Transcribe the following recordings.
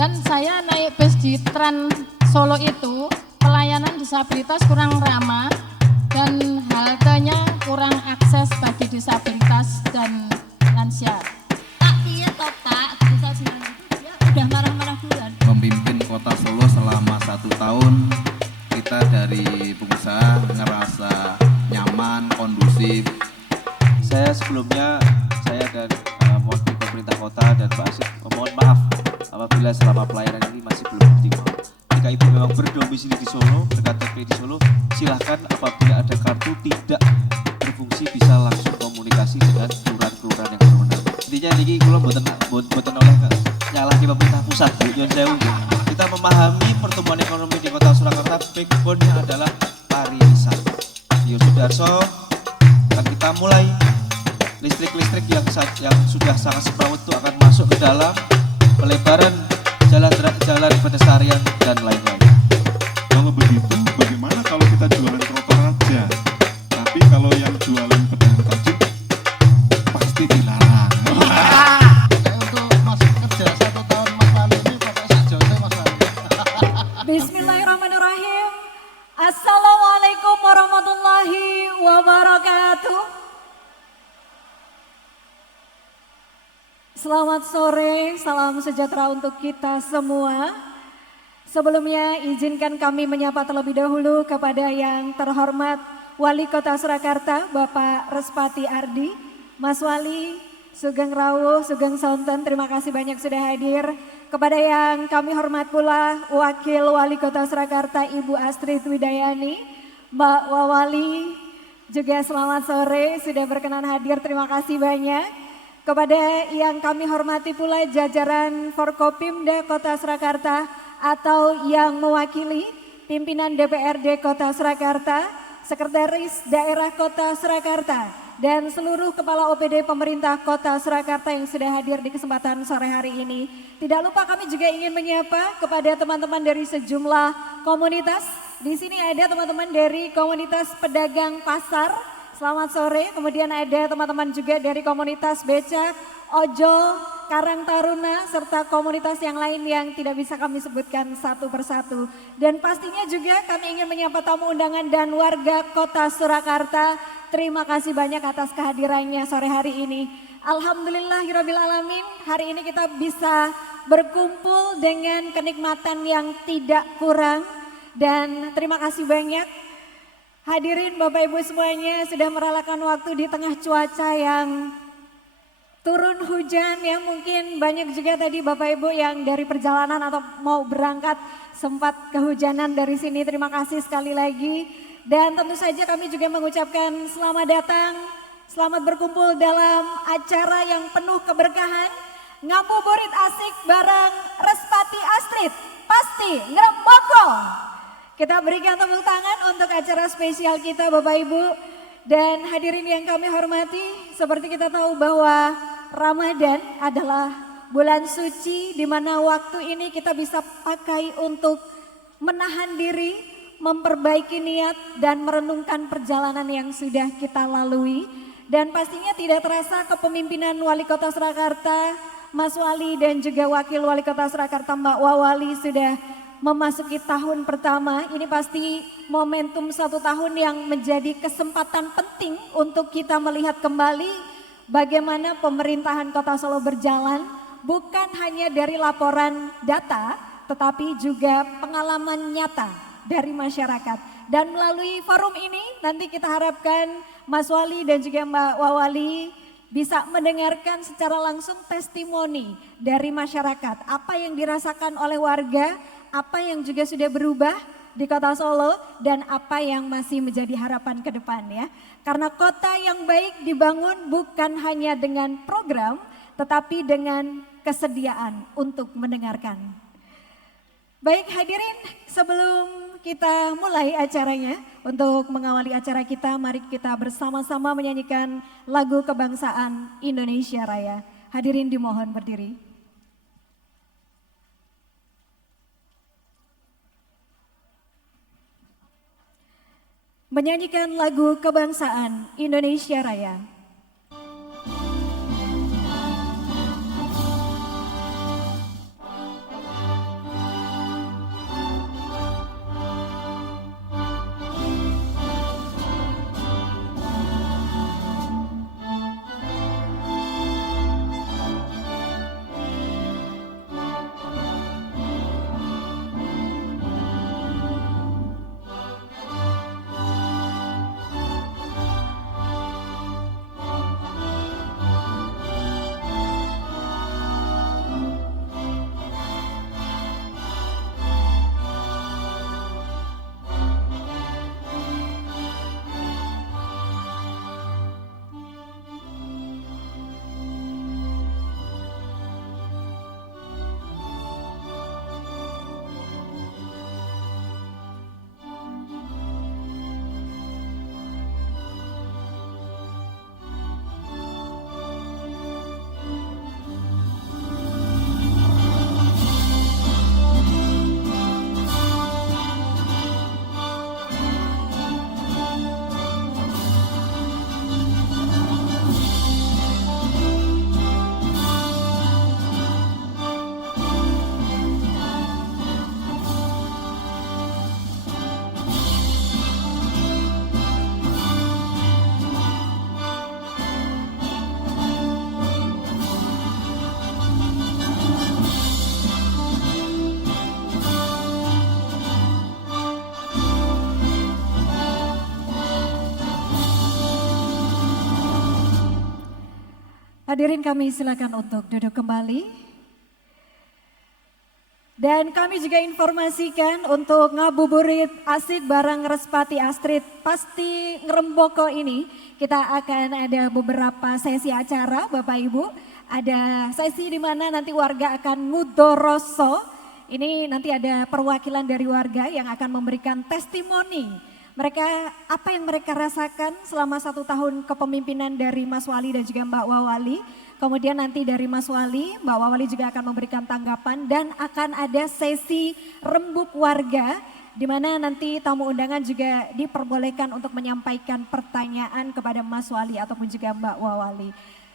Dan saya naik bus di Trans Solo itu, pelayanan disabilitas kurang ramah dan haltenya kurang akses bagi disabilitas dan lansia. Tak iya toh tak, bisa ya udah marah-marah duluan. Memimpin Kota Solo selama 1 tahun, kita dari pengusaha ngerasa nyaman, kondusif. Saya sebelumnya, saya dan mewakili pemerintah kota dan Pak Asif mohon maaf apabila selama pelayanan ini masih belum optimal. Jika Ibu memang berdomisili di Solo, berKTP di Solo, silahkan apabila ada kartu tidak berfungsi bisa langsung komunikasi dengan kelurahan-kelurahan yang berwenang. Intinya ini kula mboten oleh nyalahi pemerintah pusat, Bu Nyun Sewu. Kita memahami pertumbuhan ekonomi di Kota Surakarta, backbone-nya adalah pariwisata. Yo Sudarso, akan kita mulai listrik-listrik yang sudah sangat semrawut itu akan masuk ke dalam pelebaran jalan pedesarian dan lain-lain. Kalau begitu, bagaimana kalau kita jualan trotoar aja? Tapi kalau yang jualan pedagang takjil pasti dilarang. Untuk masuk kerja 1 tahun Mas Wali ini pakai sajone Mas Wali. Bismillahirrahmanirrahim. Assalamualaikum warahmatullahi wabarakatuh. Selamat sore, salam sejahtera untuk kita semua. Sebelumnya izinkan kami menyapa terlebih dahulu kepada yang terhormat Wali Kota Surakarta, Bapak Respati Ardi, Mas Wali, Sugeng Rawuh, Sugeng Sonten, terima kasih banyak sudah hadir. Kepada yang kami hormat pula Wakil Wali Kota Surakarta, Ibu Astrid Widayani, Mbak Wawali, juga selamat sore sudah berkenan hadir, terima kasih banyak. Kepada yang kami hormati pula jajaran Forkopimda Kota Surakarta atau yang mewakili pimpinan DPRD Kota Surakarta, Sekretaris Daerah Kota Surakarta, dan seluruh kepala OPD pemerintah Kota Surakarta yang sudah hadir di kesempatan sore hari ini. Tidak lupa kami juga ingin menyapa kepada teman-teman dari sejumlah komunitas. Di sini ada teman-teman dari komunitas pedagang pasar. Selamat sore, kemudian ada teman-teman juga dari komunitas Beca, Ojol, Karang Taruna, serta komunitas yang lain yang tidak bisa kami sebutkan satu persatu. Dan pastinya juga kami ingin menyapa tamu undangan dan warga Kota Surakarta. Terima kasih banyak atas kehadirannya sore hari ini. Alhamdulillahirrabbilalamin, hari ini kita bisa berkumpul dengan kenikmatan yang tidak kurang. Dan terima kasih banyak. Hadirin Bapak Ibu semuanya sudah merelakan waktu di tengah cuaca yang turun hujan ya, mungkin banyak juga tadi Bapak Ibu yang dari perjalanan atau mau berangkat sempat kehujanan dari sini, terima kasih sekali lagi. Dan tentu saja kami juga mengucapkan selamat datang, selamat berkumpul dalam acara yang penuh keberkahan. Ngabuburit asik bareng Respati Astrid, pasti ngeremboko. Kita berikan tepuk tangan untuk acara spesial kita Bapak Ibu. Dan hadirin yang kami hormati, seperti kita tahu bahwa Ramadan adalah bulan suci di mana waktu ini kita bisa pakai untuk menahan diri, memperbaiki niat dan merenungkan perjalanan yang sudah kita lalui. Dan pastinya tidak terasa kepemimpinan Wali Kota Surakarta, Mas Wali dan juga Wakil Wali Kota Surakarta Mbak Wawali sudah memasuki tahun pertama. Ini pasti momentum 1 tahun yang menjadi kesempatan penting untuk kita melihat kembali bagaimana pemerintahan Kota Solo berjalan, bukan hanya dari laporan data tetapi juga pengalaman nyata dari masyarakat. Dan melalui forum ini nanti kita harapkan Mas Wali dan juga Mbak Wawali bisa mendengarkan secara langsung testimoni dari masyarakat, apa yang dirasakan oleh warga, apa yang juga sudah berubah di Kota Solo dan apa yang masih menjadi harapan ke depan ya. Karena kota yang baik dibangun bukan hanya dengan program tetapi dengan kesediaan untuk mendengarkan. Baik hadirin, sebelum kita mulai acaranya, untuk mengawali acara kita mari kita bersama-sama menyanyikan lagu kebangsaan Indonesia Raya. Hadirin dimohon berdiri. Menyanyikan lagu kebangsaan Indonesia Raya. Hadirin kami silakan untuk duduk kembali. Dan kami juga informasikan untuk ngabuburit asik bareng Respati Astrid pasti ngeremboko ini kita akan ada beberapa sesi acara Bapak Ibu. Ada sesi di mana nanti warga akan ngudoroso. Ini nanti ada perwakilan dari warga yang akan memberikan testimoni. Mereka apa yang mereka rasakan selama 1 tahun kepemimpinan dari Mas Wali dan juga Mbak Wawali. Kemudian nanti dari Mas Wali, Mbak Wawali juga akan memberikan tanggapan dan akan ada sesi rembuk warga di mana nanti tamu undangan juga diperbolehkan untuk menyampaikan pertanyaan kepada Mas Wali ataupun juga Mbak Wawali.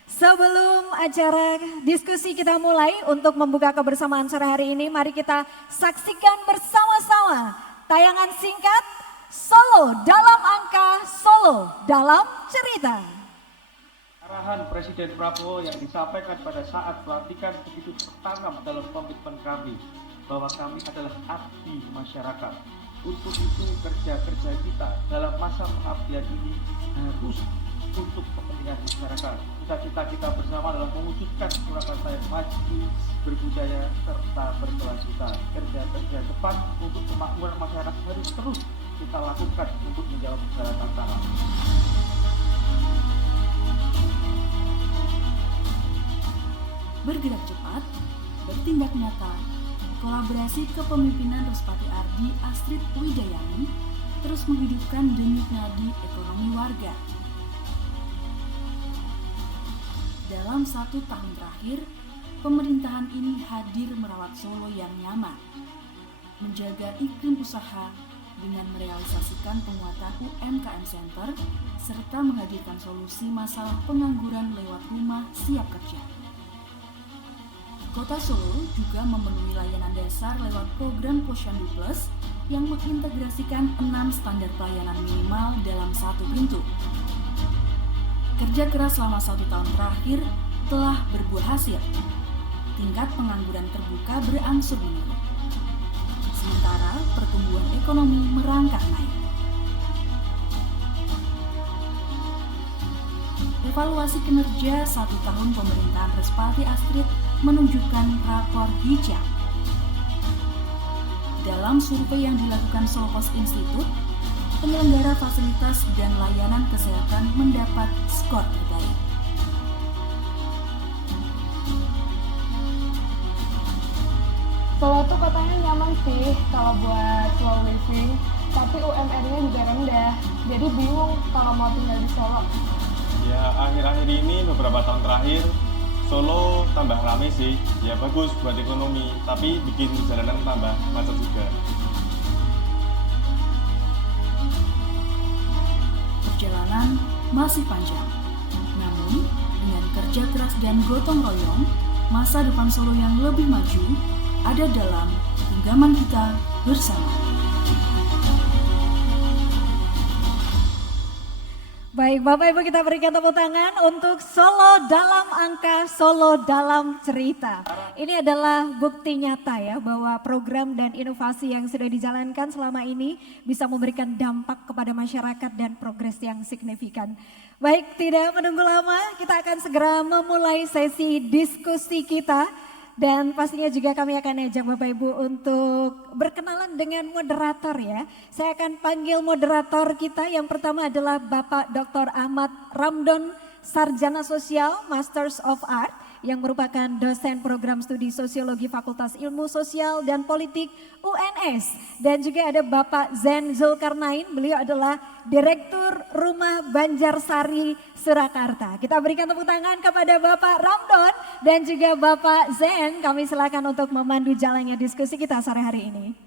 Sebelum acara diskusi kita mulai untuk membuka kebersamaan sore hari ini, mari kita saksikan bersama-sama tayangan singkat Solo dalam angka, Solo dalam cerita. Arahan Presiden Prabowo yang disampaikan pada saat pelantikan begitu tertanam dalam komitmen kami bahwa kami adalah abdi masyarakat. Untuk itu kerja-kerja kita dalam masa pengabdian ini harus untuk kepentingan masyarakat. Cita-cita kita bersama adalah mewujudkan Surakarta yang maju, berbudaya, serta berkelanjutan. Kerja-kerja cepat untuk kemakmuran masyarakat harus terus kita lakukan untuk menjawab segala tantangan. Bergerak cepat, bertindak nyata, kolaborasi kepemimpinan Respati Ardi Astrid Widayani terus menghidupkan denyut nadi ekonomi warga. Dalam 1 tahun terakhir, pemerintahan ini hadir merawat Solo yang nyaman, menjaga iklim usaha dengan merealisasikan penguatan UMKM Center, serta menghadirkan solusi masalah pengangguran lewat rumah siap kerja. Kota Solo juga memenuhi layanan dasar lewat program Posyandu Plus yang mengintegrasikan 6 standar pelayanan minimal dalam 1 pintu. Kerja keras selama 1 tahun terakhir telah berbuah hasil. Tingkat pengangguran terbuka berangsur menurun. Sementara pertumbuhan ekonomi merangkak naik. Evaluasi kinerja 1 tahun pemerintahan Respati Astrid menunjukkan rapor hijau. Dalam survei yang dilakukan Solopos Institute, penyelenggara fasilitas dan layanan kesehatan mendapat skor terbaik. Solo tuh katanya nyaman sih kalau buat slow living, tapi UMR-nya juga rendah, jadi bingung kalau mau tinggal di Solo. Ya akhir-akhir ini beberapa tahun terakhir Solo tambah ramai sih, ya bagus buat ekonomi, tapi bikin jalanan tambah macet juga. Perjalanan masih panjang, namun dengan kerja keras dan gotong royong, masa depan Solo yang lebih maju ada dalam genggaman kita bersama. Baik Bapak Ibu, kita berikan tepuk tangan untuk Solo dalam angka, Solo dalam cerita. Ini adalah bukti nyata ya bahwa program dan inovasi yang sudah dijalankan selama ini bisa memberikan dampak kepada masyarakat dan progres yang signifikan. Baik, tidak menunggu lama, kita akan segera memulai sesi diskusi kita. Dan pastinya juga kami akan ajak Bapak Ibu untuk berkenalan dengan moderator ya. Saya akan panggil moderator kita, yang pertama adalah Bapak Dr. Ahmad Ramdon, Sarjana Sosial, Masters of Art, yang merupakan dosen program studi Sosiologi Fakultas Ilmu Sosial dan Politik UNS. Dan juga ada Bapak Zen Zulkarnain, beliau adalah Direktur Rumah Banjarsari Surakarta. Kita berikan tepuk tangan kepada Bapak Ramdon dan juga Bapak Zen. Kami silakan untuk memandu jalannya diskusi kita sore hari ini.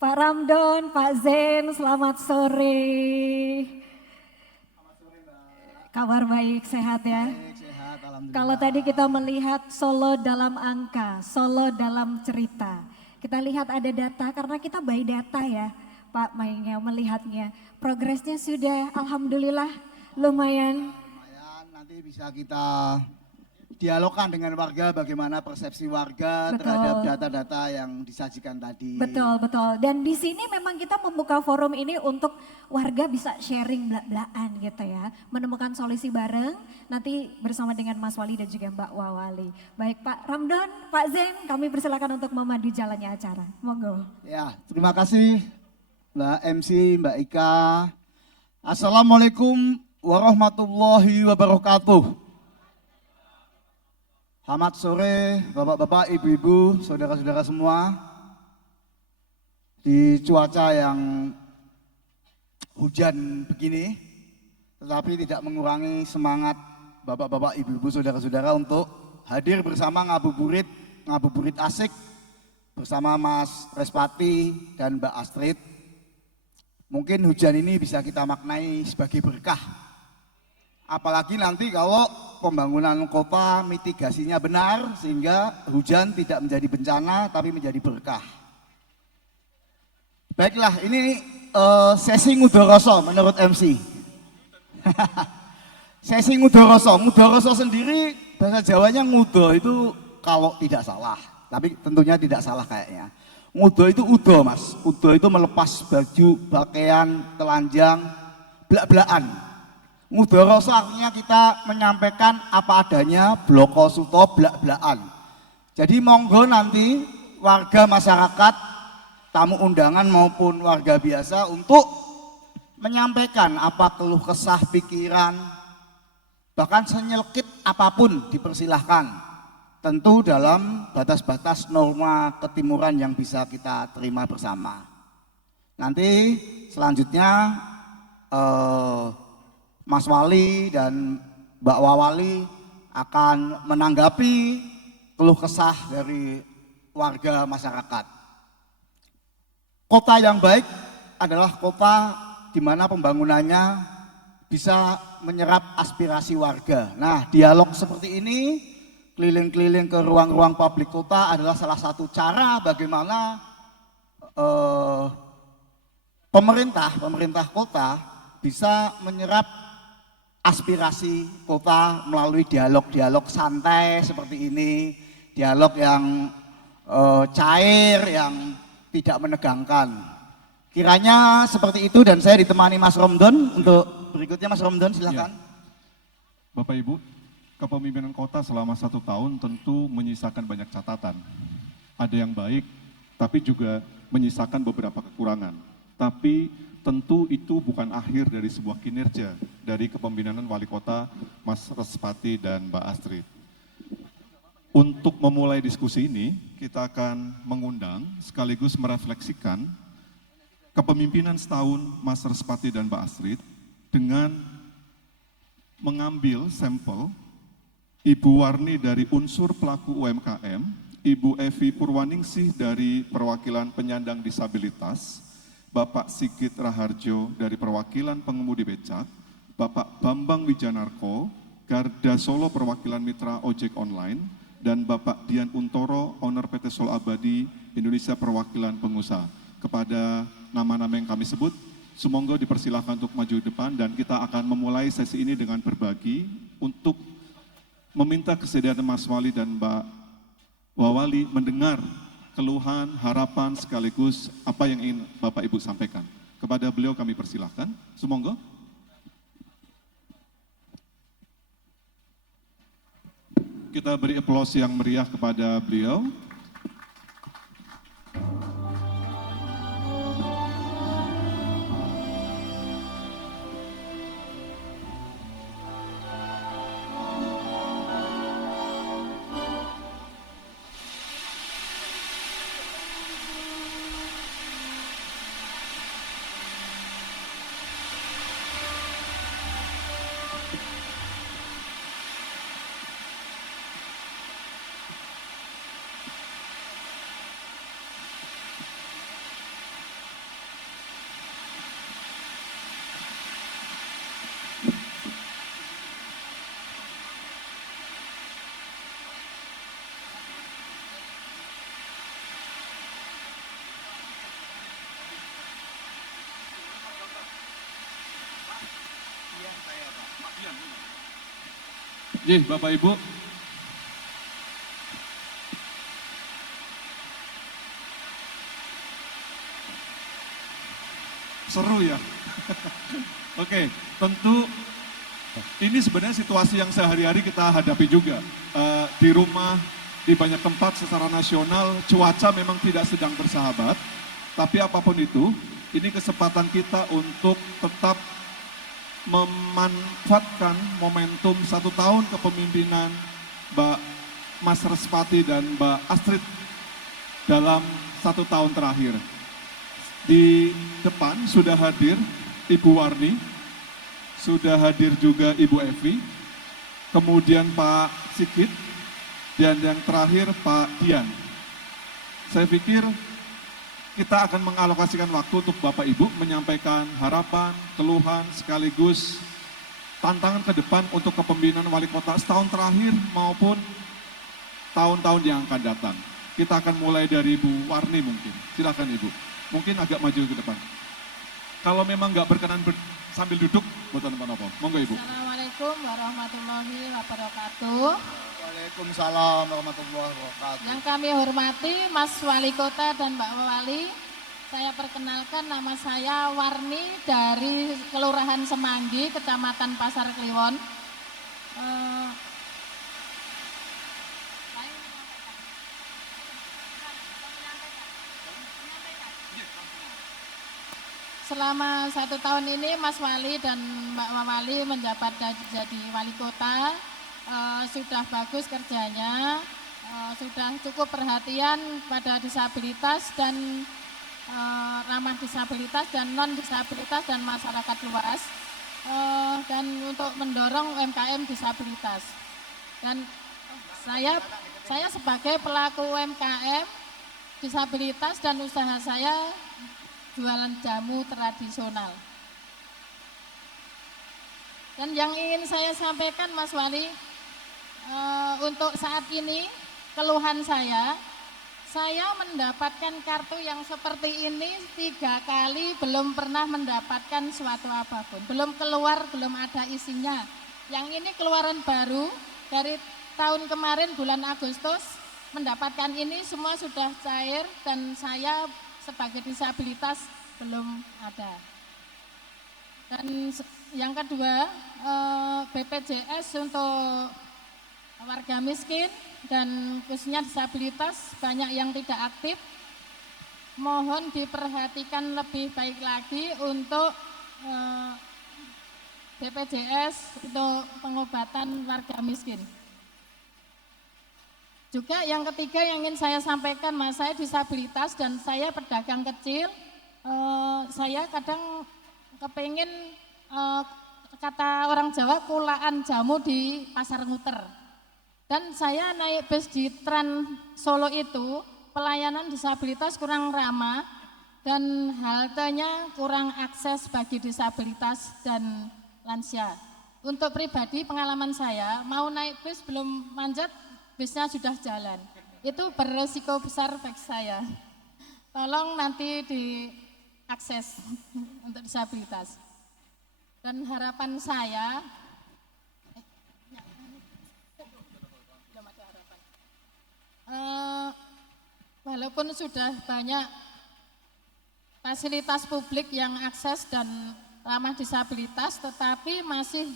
Pak Ramdon, Pak Zen, selamat sore. Kabar baik, sehat ya? Baik, sehat, alhamdulillah. Kalau tadi kita melihat Solo dalam angka, Solo dalam cerita. Kita lihat ada data karena kita by data ya Pak Mainnya melihatnya. Progresnya sudah alhamdulillah lumayan. Lumayan, nanti bisa kita dialogkan dengan warga bagaimana persepsi warga terhadap data-data yang disajikan tadi. Betul, betul. Dan di sini memang kita membuka forum ini untuk warga bisa sharing belak-belakan gitu ya. Menemukan solusi bareng nanti bersama dengan Mas Wali dan juga Mbak Wawali. Baik Pak Ramdan, Pak Zen, kami persilakan untuk memandu jalannya acara. Monggo. Ya, terima kasih Mbak MC, Mbak Ika. Assalamualaikum warahmatullahi wabarakatuh. Selamat sore Bapak-Bapak, Ibu-Ibu, Saudara-saudara semua. Di cuaca yang hujan begini, tetapi tidak mengurangi semangat Bapak-Bapak, Ibu-Ibu, Saudara-saudara untuk hadir bersama ngabuburit asik bersama Mas Respati dan Mbak Astrid. Mungkin hujan ini bisa kita maknai sebagai berkah. Apalagi nanti kalau pembangunan kota mitigasinya benar sehingga hujan tidak menjadi bencana tapi menjadi berkah. Baiklah, ini sesi ngudoroso menurut MC. Sesi ngudoroso, ngudoroso sendiri bahasa Jawanya ngudo itu kalau tidak salah, tapi tentunya tidak salah kayaknya. Ngudo itu udo mas, udo itu melepas baju, pakaian, telanjang, belak-belakan. Ngudoroso artinya kita menyampaikan apa adanya, bloko suto, belak-belakan. Jadi monggo nanti warga masyarakat, tamu undangan maupun warga biasa untuk menyampaikan apa keluh kesah pikiran, bahkan senyelkit apapun dipersilahkan. Tentu dalam batas-batas norma ketimuran yang bisa kita terima bersama. Nanti selanjutnya Mas Wali dan Mbak Wawali akan menanggapi keluh kesah dari warga masyarakat. Kota yang baik adalah kota di mana pembangunannya bisa menyerap aspirasi warga. Nah, dialog seperti ini, keliling-keliling ke ruang-ruang publik kota adalah salah satu cara bagaimana pemerintah kota bisa menyerap aspirasi kota melalui dialog-dialog santai seperti ini, dialog yang cair, yang tidak menegangkan. Kiranya seperti itu dan saya ditemani Mas Romdon untuk berikutnya. Mas Romdon silakan. Ya. Bapak Ibu, kepemimpinan kota selama 1 tahun tentu menyisakan banyak catatan. Ada yang baik, tapi juga menyisakan beberapa kekurangan. Tapi tentu itu bukan akhir dari sebuah kinerja dari kepemimpinan Wali Kota Mas Respati dan Mbak Astrid. Untuk memulai diskusi ini, kita akan mengundang sekaligus merefleksikan kepemimpinan setahun Mas Respati dan Mbak Astrid dengan mengambil sampel Ibu Warni dari unsur pelaku UMKM, Ibu Evi Purwaningsih dari perwakilan penyandang disabilitas, Bapak Sigit Raharjo dari perwakilan pengemudi becak, Bapak Bambang Wijanarko, Garda Solo perwakilan mitra ojek online, dan Bapak Dian Untoro, owner PT Sol Abadi Indonesia perwakilan pengusaha. Kepada nama-nama yang kami sebut, semoga dipersilahkan untuk maju depan dan kita akan memulai sesi ini dengan berbagi untuk meminta kesediaan Mas Wali dan Mbak Wawali mendengar keluhan, harapan, sekaligus apa yang ingin Bapak Ibu sampaikan. Kepada beliau kami persilahkan, semoga. Kita beri aplaus yang meriah kepada beliau. Bapak Ibu. Seru ya. Oke, tentu ini sebenarnya situasi yang sehari-hari kita hadapi juga. Di rumah, di banyak tempat secara nasional, cuaca memang tidak sedang bersahabat. Tapi apapun itu, ini kesempatan kita untuk tetap memanfaatkan momentum 1 tahun kepemimpinan Mbak Mas Respati dan Mbak Astrid dalam 1 tahun terakhir. Di depan sudah hadir Ibu Warni, sudah hadir juga Ibu Evi, kemudian Pak Sigit, dan yang terakhir Pak Dian. Saya pikir kita akan mengalokasikan waktu untuk Bapak Ibu menyampaikan harapan, keluhan, sekaligus tantangan ke depan untuk kepemimpinan wali kota setahun terakhir maupun tahun-tahun yang akan datang. Kita akan mulai dari Ibu Warni mungkin. Silakan Ibu. Mungkin agak maju ke depan. Kalau memang nggak berkenan sambil duduk, buatan apa-apa. Monggo Ibu. Assalamualaikum warahmatullahi wabarakatuh. Waalaikumsalam warahmatullahi wabarakatuh. Yang kami hormati Mas Wali Kota dan Mbak Wali, saya perkenalkan nama saya Warni dari Kelurahan Semanggi, Kecamatan Pasar Kliwon. Selama 1 tahun ini Mas Wali dan Mbak Wali menjabat jadi wali kota, sudah bagus kerjanya, sudah cukup perhatian pada disabilitas dan ramah disabilitas dan non disabilitas dan masyarakat luas, dan untuk mendorong UMKM disabilitas. Dan saya sebagai pelaku UMKM disabilitas dan usaha saya jualan jamu tradisional. Dan yang ingin saya sampaikan Mas Wali, untuk saat ini keluhan saya mendapatkan kartu yang seperti ini 3 kali belum pernah mendapatkan suatu apapun. Belum keluar, belum ada isinya. Yang ini keluaran baru dari tahun kemarin bulan Agustus mendapatkan ini semua sudah cair dan saya sebagai disabilitas belum ada. Dan yang kedua, BPJS untuk warga miskin dan khususnya disabilitas banyak yang tidak aktif. Mohon diperhatikan lebih baik lagi untuk BPJS untuk pengobatan warga miskin. Juga yang ketiga yang ingin saya sampaikan, Mas, saya disabilitas dan saya pedagang kecil. Saya kadang kepingin, kata orang Jawa, kulaan jamu di pasar nguter. Dan saya naik bus di Trans Solo itu, pelayanan disabilitas kurang ramah dan haltenya kurang akses bagi disabilitas dan lansia. Untuk pribadi pengalaman saya, mau naik bus belum manjat, busnya sudah jalan. Itu beresiko besar bagi saya. Tolong nanti diakses untuk disabilitas. Dan harapan saya, walaupun sudah banyak fasilitas publik yang akses dan ramah disabilitas, tetapi masih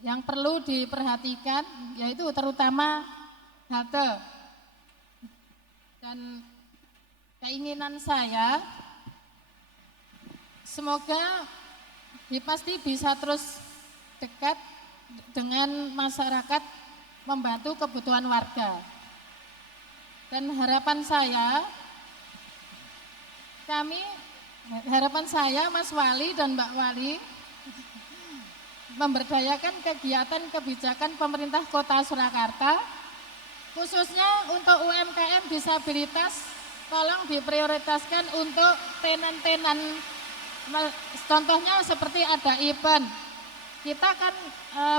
yang perlu diperhatikan yaitu terutama halte. Dan keinginan saya semoga pasti bisa terus dekat dengan masyarakat, membantu kebutuhan warga. Dan harapan saya Mas Wali dan Mbak Wali memberdayakan kegiatan kebijakan pemerintah Kota Surakarta, khususnya untuk UMKM disabilitas, tolong diprioritaskan untuk tenan-tenan. Contohnya seperti ada event, kita kan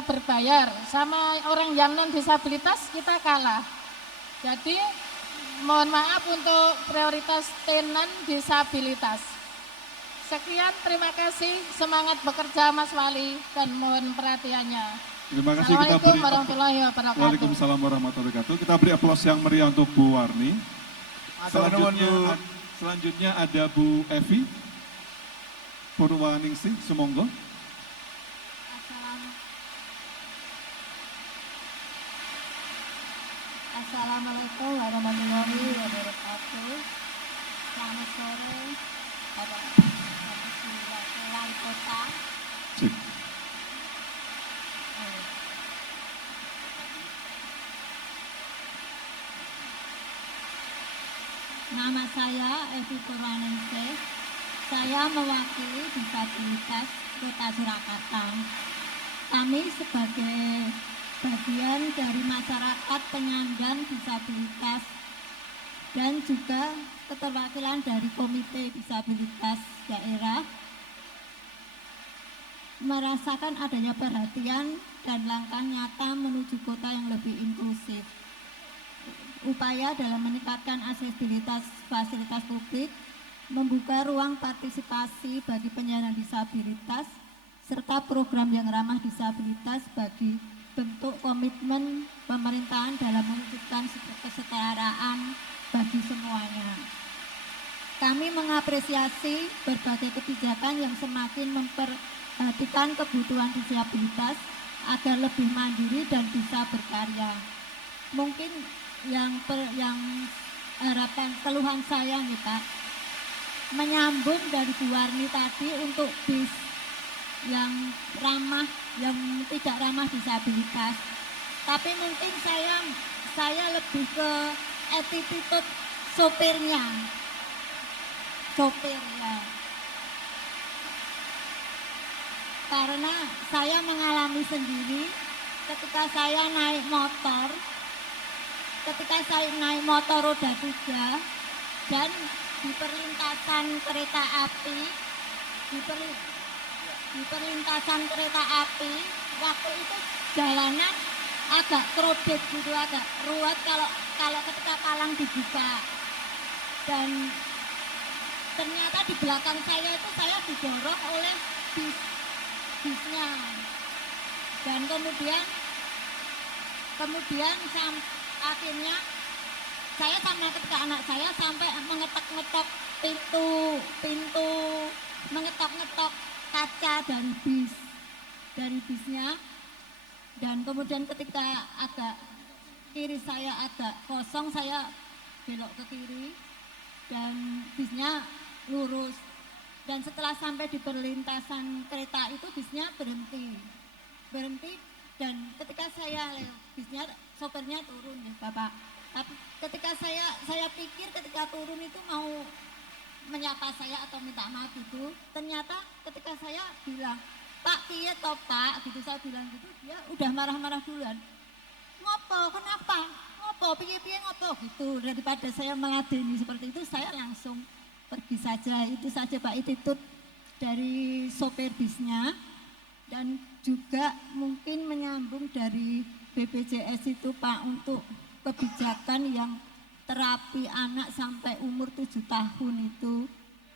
berbayar, sama orang yang non disabilitas kita kalah. Jadi mohon maaf untuk prioritas tenan disabilitas. Sekian, terima kasih, semangat bekerja Mas Wali dan mohon perhatiannya. Terima kasih, kita Assalamualaikum beri warahmatullahi wabarakatuh. Waalaikumsalam warahmatullahi wabarakatuh. Kita beri aplaus yang meriah untuk Bu Warni. Selanjutnya ada Bu Evi Purwaningsih, sumonggo. Assalamualaikum warahmatullahi wabarakatuh. Selamat sore, Bapak Wali Kota. Sip. Nama saya Evi Purwaningsih. Saya mewakili disabilitas Kota Surakarta. Kami sebagai bagian dari masyarakat penyandang disabilitas dan juga keterwakilan dari Komite Disabilitas Daerah merasakan adanya perhatian dan langkah nyata menuju kota yang lebih inklusif. Upaya dalam meningkatkan aksesibilitas fasilitas publik, membuka ruang partisipasi bagi penyandang disabilitas, serta program yang ramah disabilitas bagi bentuk komitmen pemerintahan dalam mewujudkan kesetaraan bagi semuanya. Kami mengapresiasi berbagai kebijakan yang semakin memperhatikan kebutuhan disabilitas agar lebih mandiri dan bisa berkarya. Mungkin yang harapan keluhan saya nih Pak, menyambung dari Bu Warni tadi untuk bis yang ramah, yang tidak ramah disabilitas. Tapi mungkin saya lebih ke attitude sopirnya. Karena saya mengalami sendiri ketika saya naik motor roda 3 dan di perlintasan kereta api, waktu itu jalanan agak crowded gitu, agak ruwet kalau ketika palang dibuka. Dan ternyata di belakang saya itu saya didorong oleh bisnya. Dan kemudian akhirnya saya sama ketika anak saya sampai mengetok-ngetok pintu mengetok-ngetok kaca dari bisnya. Dan kemudian ketika agak kiri saya agak kosong, saya belok ke kiri dan bisnya lurus. Dan setelah sampai di perlintasan kereta itu bisnya berhenti dan ketika bisnya sopirnya turun ya Bapak. Tapi ketika saya pikir ketika turun itu mau menyapa saya atau minta maaf itu, ternyata ketika saya bilang, "Pak, piye toh Pak?" gitu, saya bilang gitu, dia udah marah-marah duluan. "Ngopo? Kenapa? Ngopo? Piye-piye ngopo?" gitu. Daripada saya meladeni seperti itu, saya langsung pergi saja. Itu saja Pak, attitude dari sopir bisnya. Dan juga mungkin menyambung dari BPJS itu Pak, untuk kebijakan yang terapi anak sampai umur 7 tahun itu,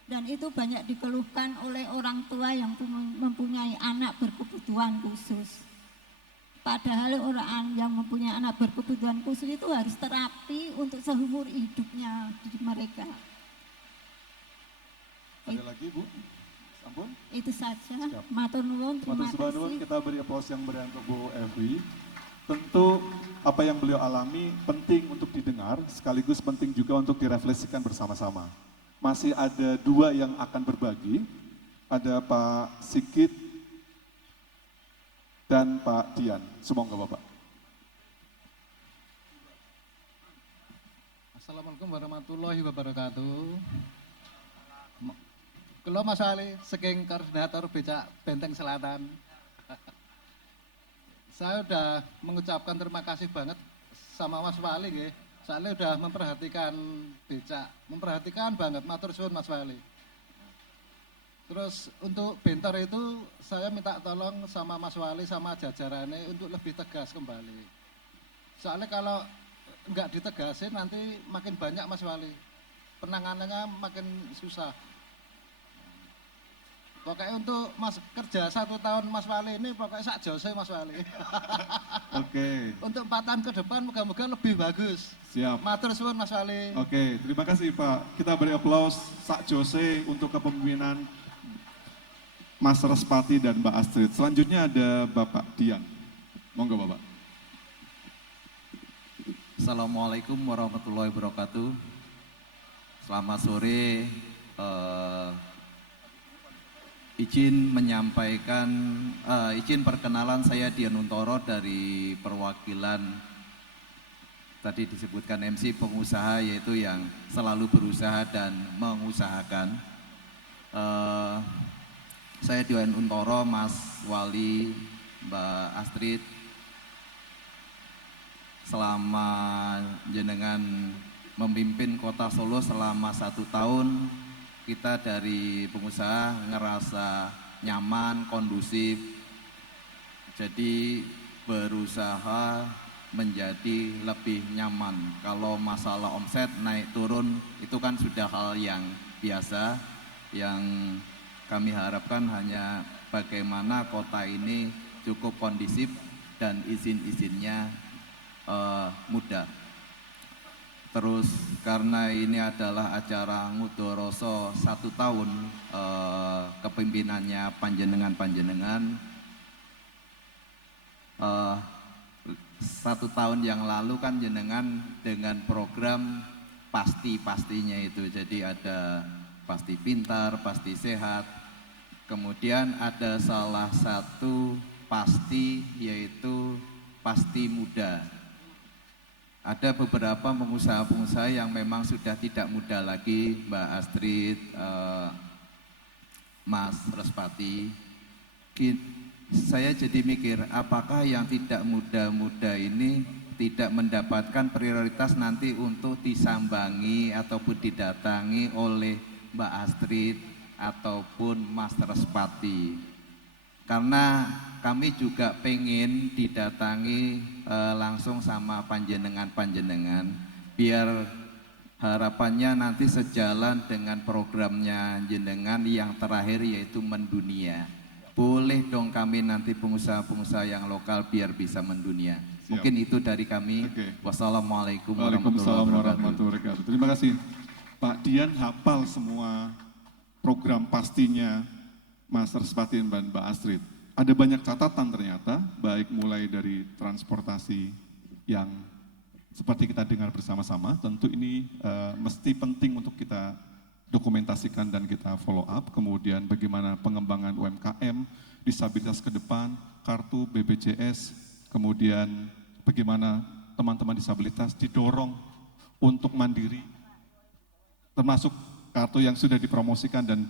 dan itu banyak dikeluhkan oleh orang tua yang mempunyai anak berkebutuhan khusus. Padahal orang yang mempunyai anak berkebutuhan khusus itu harus terapi untuk seumur hidupnya di mereka. Ada lagi Bu? Ampun? Itu saja. Matur nuwun, terima kasih. Kita beri aplaus yang meriah untuk Bu Evi. Tentu apa yang beliau alami penting untuk didengar, sekaligus penting juga untuk direfleksikan bersama-sama. Masih ada 2 yang akan berbagi, ada Pak Sigit dan Pak Dian. Semoga Bapak. Assalamualaikum warahmatullahi wabarakatuh. Kalau Mas Ali, saking koordinator becak Benteng Selatan. Saya udah mengucapkan terima kasih banget sama Mas Wali nggih. Soalnya udah memperhatikan becak, memperhatikan banget, matur suwun Mas Wali. Terus untuk bentor itu saya minta tolong sama Mas Wali sama jajarannya untuk lebih tegas kembali. Soalnya kalau enggak ditegasin nanti makin banyak Mas Wali. Penanganannya makin susah. Pokoknya untuk Mas kerja 1 tahun Mas Wali ini pokoknya sak jose Mas Wali. Oke. Untuk 4 tahun ke depan moga-moga lebih bagus. Siap. Matur suwun Mas Wali. Oke, terima kasih Pak. Kita beri aplaus Sak Jose untuk kepemimpinan Mas Respati dan Mbak Astrid. Selanjutnya ada Bapak Dian. Monggo Bapak. Assalamualaikum warahmatullahi wabarakatuh. Selamat sore. Izin menyampaikan, izin perkenalan, saya Dian Untoro dari perwakilan tadi disebutkan MC pengusaha, yaitu yang selalu berusaha dan mengusahakan. Saya Dian Untoro, Mas Wali, Mbak Astrid, selama jenengan memimpin Kota Solo selama 1 tahun, kita dari pengusaha ngerasa nyaman, kondusif, jadi berusaha menjadi lebih nyaman. Kalau masalah omset naik turun itu kan sudah hal yang biasa. Yang kami harapkan hanya bagaimana kota ini cukup kondusif dan izin-izinnya mudah. Terus karena ini adalah acara Ngudoroso 1 tahun kepimpinannya panjenengan-panjenengan, 1 tahun yang lalu kan jenengan dengan program pasti-pastinya itu. Jadi ada pasti pintar, pasti sehat, kemudian ada salah satu pasti yaitu pasti muda. Ada beberapa pengusaha-pengusaha yang memang sudah tidak muda lagi, Mbak Astrid, Mas Respati. Saya jadi mikir, apakah yang tidak muda-muda ini tidak mendapatkan prioritas nanti untuk disambangi ataupun didatangi oleh Mbak Astrid ataupun Mas Respati? Karena kami juga pengen didatangi langsung sama panjenengan-panjenengan, biar harapannya nanti sejalan dengan programnya jenengan yang terakhir yaitu mendunia. Boleh dong kami nanti pengusaha-pengusaha yang lokal biar bisa mendunia. Siap. Mungkin itu dari kami. Oke. Wassalamualaikum Waalaikumsalam warahmatullahi wabarakatuh. Terima kasih. Pak Dian hafal semua program pastinya Mas Respati dan Mbak Astrid. Ada banyak catatan ternyata, baik mulai dari transportasi yang seperti kita dengar bersama-sama, tentu ini mesti penting untuk kita dokumentasikan dan kita follow up. Kemudian bagaimana pengembangan UMKM, disabilitas ke depan, kartu BPJS, kemudian bagaimana teman-teman disabilitas didorong untuk mandiri, termasuk kartu yang sudah dipromosikan dan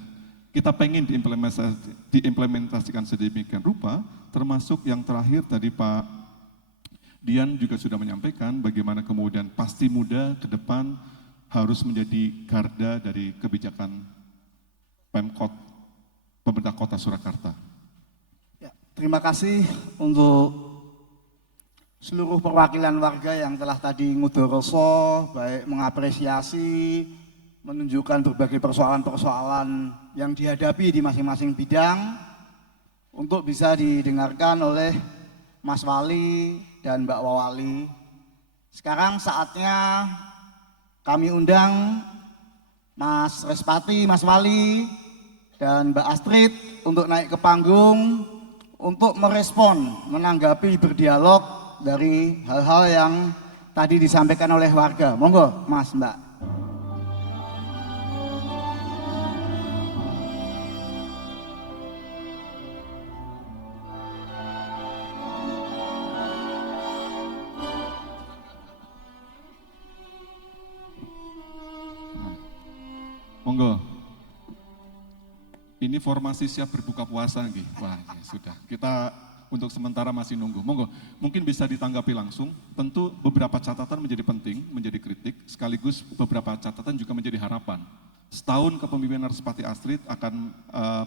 kita pengen diimplementasikan sedemikian rupa, termasuk yang terakhir tadi Pak Dian juga sudah menyampaikan bagaimana kemudian pasti muda ke depan harus menjadi garda dari kebijakan Pemkot, pemerintah Kota Surakarta. Ya, terima kasih untuk seluruh perwakilan warga yang telah tadi ngudoroso, baik mengapresiasi, menunjukkan berbagai persoalan-persoalan yang dihadapi di masing-masing bidang untuk bisa didengarkan oleh Mas Wali dan Mbak Wawali. Sekarang saatnya kami undang Mas Respati, Mas Wali, dan Mbak Astrid untuk naik ke panggung untuk merespon, menanggapi, berdialog dari hal-hal yang tadi disampaikan oleh warga. Monggo Mas, Mbak. Monggo. Ini formasi siap berbuka puasa nih. Wah, ya sudah. Kita untuk sementara masih nunggu. Monggo, mungkin bisa ditanggapi langsung. Tentu beberapa catatan menjadi penting, menjadi kritik, sekaligus beberapa catatan juga menjadi harapan. Setahun kepemimpinan Respati Astrid akan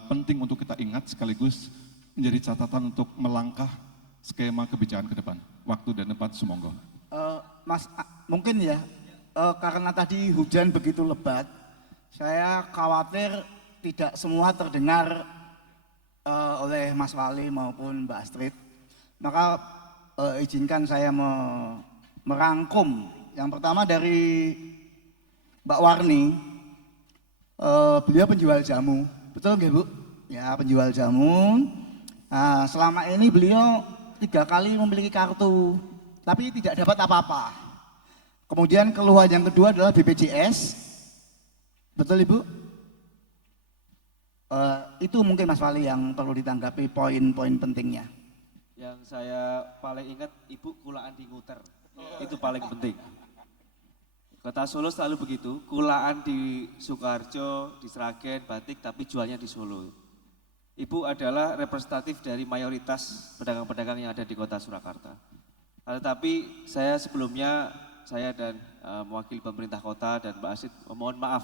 penting untuk kita ingat, sekaligus menjadi catatan untuk melangkah skema kebijakan ke depan. Waktu dan tempat sumonggo. Mas, mungkin ya, karena tadi hujan begitu lebat, saya khawatir tidak semua terdengar oleh Mas Wali maupun Mbak Astrid. Maka izinkan saya merangkum. Yang pertama dari Mbak Warni, beliau penjual jamu, betul nggak Bu? Ya, penjual jamu. Nah, selama ini beliau 3 kali memiliki kartu, tapi tidak dapat apa-apa. Kemudian keluhan yang kedua adalah BPJS, betul Ibu? Itu mungkin Mas Wali yang perlu ditanggapi poin-poin pentingnya. Yang saya paling ingat Ibu kulaan di Nguter, itu paling penting. Kota Solo selalu begitu, kulaan di Sukoharjo, di Sragen, Batik, tapi jualnya di Solo. Ibu adalah representatif dari mayoritas pedagang-pedagang yang ada di kota Surakarta. Tetapi saya sebelumnya, saya dan mewakili pemerintah kota dan Mbak Asid mohon maaf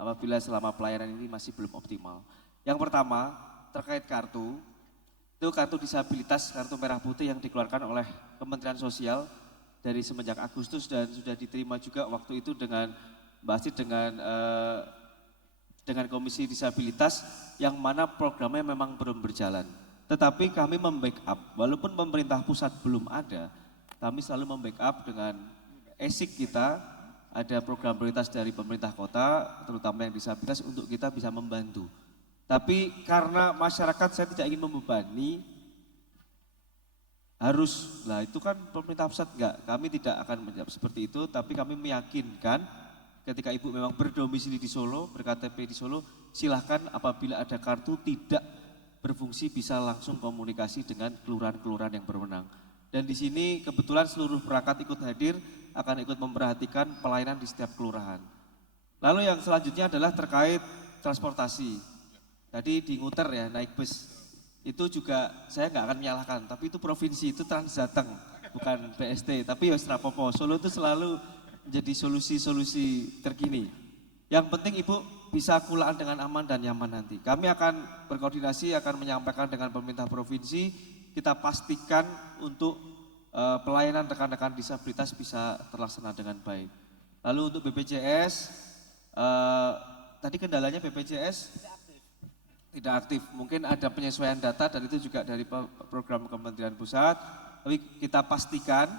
apabila selama pelayanan ini masih belum optimal. Yang pertama, terkait kartu, itu kartu disabilitas, kartu merah putih yang dikeluarkan oleh Kementerian Sosial dari semenjak Agustus dan sudah diterima juga waktu itu dengan Mbak Asid dengan Komisi Disabilitas yang mana programnya memang belum berjalan. Tetapi kami membackup, walaupun pemerintah pusat belum ada, kami selalu membackup dengan ESIK kita, ada program prioritas dari pemerintah kota, terutama yang disabilitas untuk kita bisa membantu. Tapi karena masyarakat saya tidak ingin membebani, lah itu kan pemerintah pusat enggak, kami tidak akan menjawab seperti itu, tapi kami meyakinkan ketika Ibu memang berdomisili di Solo, berKTP di Solo, silahkan apabila ada kartu tidak berfungsi bisa langsung komunikasi dengan kelurahan-kelurahan yang berwenang. Dan di sini kebetulan seluruh perangkat ikut hadir, akan ikut memperhatikan pelayanan di setiap kelurahan. Lalu yang selanjutnya adalah terkait transportasi. Tadi di Nguter ya, naik bus. Itu juga saya nggak akan menyalahkan, tapi itu provinsi, itu Trans Jateng, bukan PST. Tapi ya Strapopo, Solo itu selalu menjadi solusi-solusi terkini. Yang penting Ibu bisa kulaan dengan aman dan nyaman nanti. Kami akan berkoordinasi, akan menyampaikan dengan pemerintah provinsi, kita pastikan untuk pelayanan rekan-rekan disabilitas bisa terlaksana dengan baik. Lalu untuk BPJS, tadi kendalanya BPJS tidak aktif. Mungkin ada penyesuaian data dan itu juga dari program Kementerian Pusat. Tapi kita pastikan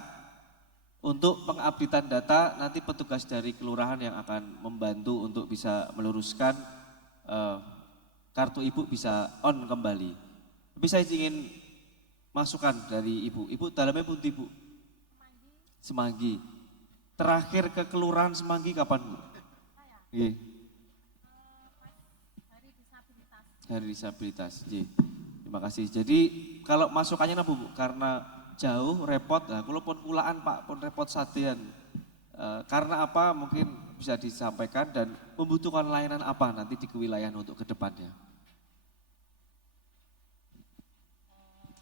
untuk pengupdatean data nanti petugas dari kelurahan yang akan membantu untuk bisa meluruskan kartu Ibu bisa on kembali. Tapi saya ingin masukan dari Ibu. Ibu dalamnya pun Ibu? Semanggi. Terakhir ke kelurahan Semanggi kapan Bu? Iya. Hari disabilitas. Terima kasih. Jadi kalau masukannya apa Bu? Karena jauh, repot. Nah, kalau pun kulaan Pak, pun repot sadean. Karena apa? Mungkin bisa disampaikan dan membutuhkan layanan apa nanti di kewilayahan untuk kedepannya.